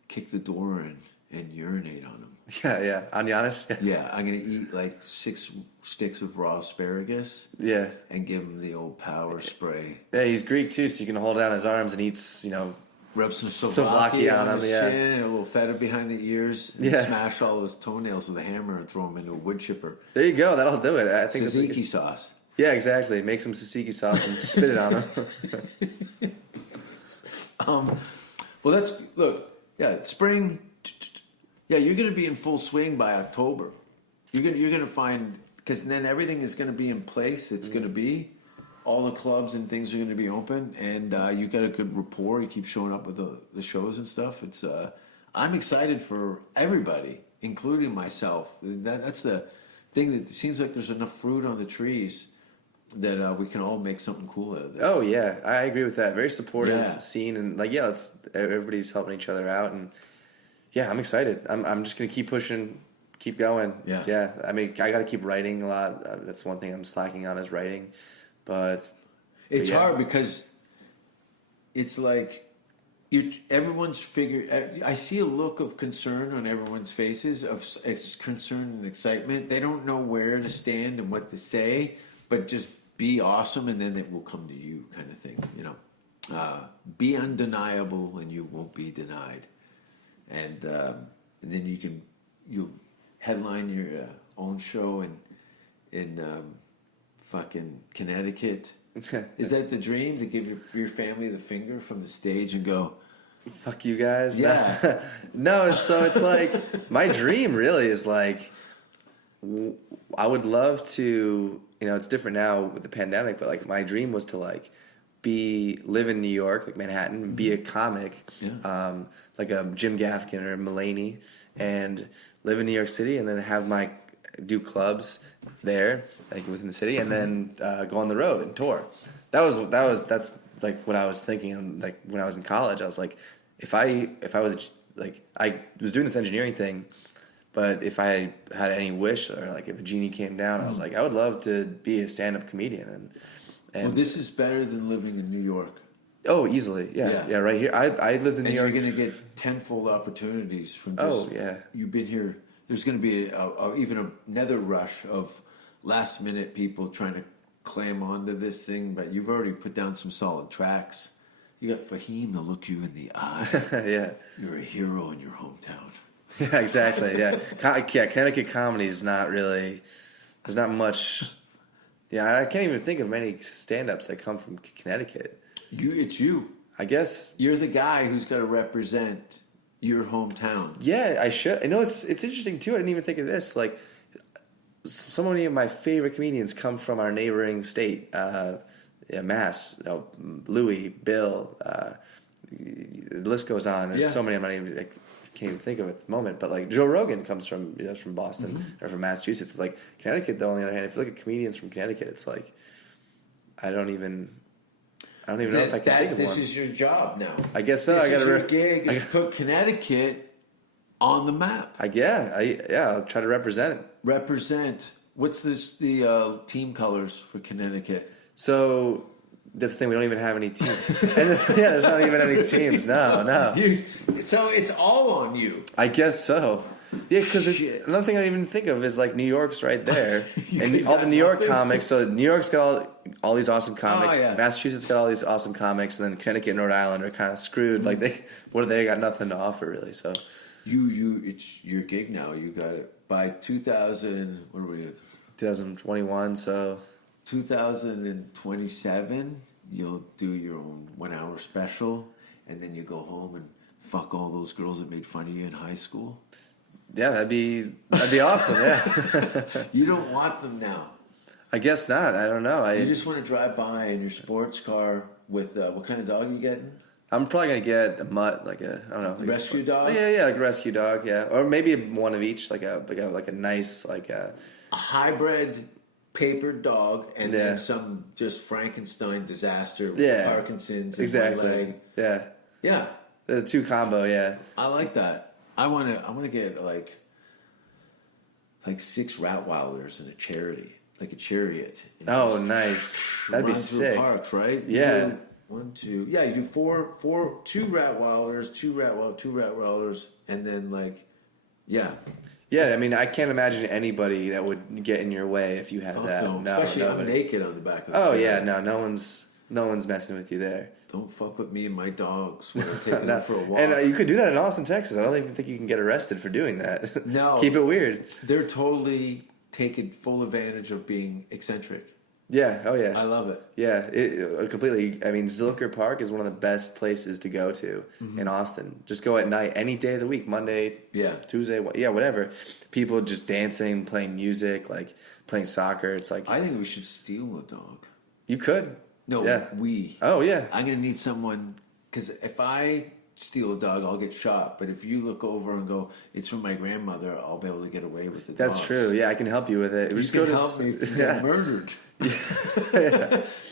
kick the door in, and urinate on him. Yeah. On Giannis? Yeah, I'm going to eat like 6 sticks of raw asparagus. Yeah. And give him the old power spray. Yeah, he's Greek too, so you can hold down his arms and eats, Rub some Souvlaki souvlaki on on his him, yeah. chin and a little feta behind the ears. And Yeah. smash all those toenails with a hammer and throw them into a wood chipper. There you go. That'll do it. I think that's Tzatziki sauce. Yeah, exactly. Make some tzatziki sauce and spit it on him. Well, spring. Yeah, you're going to be in full swing by October. You're going to find, because then everything is going to be in place. It's going to be all the clubs and things are going to be open, and you got a good rapport. You keep showing up with the shows and stuff. It's I'm excited for everybody, including myself. That's the thing, that it seems like there's enough fruit on the trees that we can all make something cool out of this. Oh yeah, I agree with that. Very supportive scene, and everybody's helping each other out, and yeah, I'm excited. I'm just gonna keep pushing, keep going. Yeah. I mean, I got to keep writing a lot. That's one thing I'm slacking on, is writing, but it's hard because it's like everyone's figured. I see a look of concern on everyone's faces, of concern and excitement. They don't know where to stand and what to say, but just be awesome, and then it will come to you, kind of thing. Be undeniable, and you won't be denied. And then you'll headline your own show in fucking Connecticut. Is that the dream, to give your family the finger from the stage and go, fuck you guys? Yeah. No, so it's like, my dream really is like, I would love to, it's different now with the pandemic, but like my dream was to like live in New York, like Manhattan, be a comic, like a Jim Gaffigan or Mulaney, and live in New York City, and then do clubs there, like within the city, and then go on the road and tour. That's like what I was thinking. And like when I was in college, I was like, if I was like, I was doing this engineering thing, but if I had any wish, or like if a genie came down, I was like, I would love to be a stand-up comedian. And well, this is better than living in New York. Oh, easily, yeah, right here. I lived in New York. You're going to get tenfold opportunities from just. Oh yeah. You've been here. There's going to be even another rush of last-minute people trying to clam onto this thing, but you've already put down some solid tracks. You got Fahim to look you in the eye. Yeah. You're a hero in your hometown. Yeah, exactly. Yeah, Connecticut comedy is not really. There's not much. Yeah, I can't even think of many stand-ups that come from Connecticut. It's you. I guess You're the guy who's got to represent your hometown. Yeah, I should. I know it's interesting too. I didn't even think of this. Like, so many of my favorite comedians come from our neighboring state, Mass. Louis, Bill. The list goes on. There's so many. I'm not even. I can't even think of at the moment. But like Joe Rogan comes from from Boston or from Massachusetts. It's like Connecticut, though. On the other hand, if you look at comedians from Connecticut, it's like I don't even know if I can think of one. This is your job now. I guess so. This is your gig is to put Connecticut on the map. I'll try to represent it. Represent. What's the team colors for Connecticut? So that's the thing. We don't even have any teams. And there's not even any teams. No. So it's all on you. I guess so. Yeah, because another thing I didn't even think of is like New York's right there, and all the New York comics. So New York's got all these awesome comics. Oh, yeah. Massachusetts got all these awesome comics, and then Connecticut and Rhode Island are kind of screwed. Like they got nothing to offer really. So it's your gig now. You got it by 2000. What are we at? 2021. So 2027, you'll do your own 1 hour special, and then you go home and fuck all those girls that made fun of you in high school. Yeah, that'd be awesome. Yeah. You don't want them now. I guess not. I don't know. You just want to drive by in your sports car with what kind of dog you getting? I'm probably gonna get a mutt, like a like rescue dog. Yeah, like a rescue dog. Yeah, or maybe one of each, like a nice like a hybrid paper dog and Yeah. then some just Frankenstein disaster with Yeah. Parkinson's and Exactly. my leg. Yeah. Yeah, The two combo, yeah. I like that. I wanna get like 6 Rottweilers in a chariot. And Oh, just nice. That'd be run through sick. parks, right? Yeah. You do 1, 2. Yeah, you do 2 Rottweilers, 2 Rottweilers, and then yeah. Yeah, I mean, I can't imagine anybody that would get in your way if you had Fuck that. no. No, Especially I'm nobody. naked on the back of the Oh chair. yeah, no one's messing with you there. Don't fuck with me and my dogs when I'm taking No. them for a walk. And you could do that in Austin, Texas. I don't even think you can get arrested for doing that. No. Keep it weird. They're totally taking full advantage of being eccentric. Yeah. Oh yeah. I love it. Yeah, completely. I mean, Zilker Park is one of the best places to go to in Austin. Just go at night, any day of the week, Monday, Yeah. Tuesday, whatever. People just dancing, playing music, playing soccer. It's like I think we should steal a dog. you could. No, Yeah. we. Oh yeah. I'm going to need someone, because if I steal a dog, I'll get shot. But if you look over and go, it's from my grandmother, I'll be able to get away with it. That's true. Yeah, I can help you with it. You Just can go to help me if you yeah. get murdered.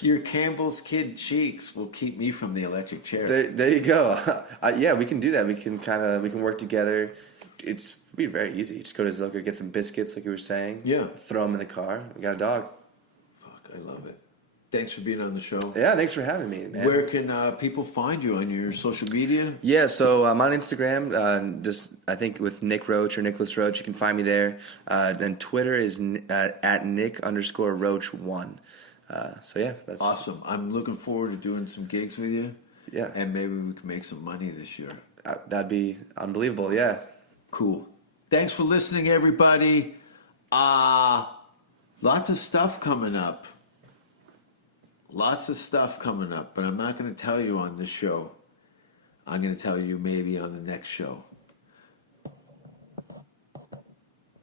Your Campbell's Kid cheeks will keep me from the electric chair. There you go. Yeah, we can do that. We can work together. It'd be very easy. Just go to Zilker, get some biscuits, like you were saying. Yeah. Throw them in the car. We got a dog. Fuck, I love it. Thanks for being on the show. Yeah, thanks for having me, man. Where can people find you on your social media? Yeah, so I'm on Instagram, just I think with Nick Roche or Nicholas Roche. You can find me there. Then Twitter is at Nick_Roche1. So yeah, that's Awesome. I'm looking forward to doing some gigs with you. Yeah. And maybe we can make some money this year. That'd be unbelievable. Yeah. Cool. Thanks for listening, everybody. Lots of stuff coming up. But I'm not going to tell you on this show. I'm going to tell you maybe on the next show.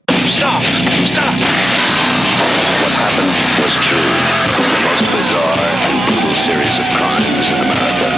Stop! Stop! What happened was true. The most bizarre and brutal series of crimes in America.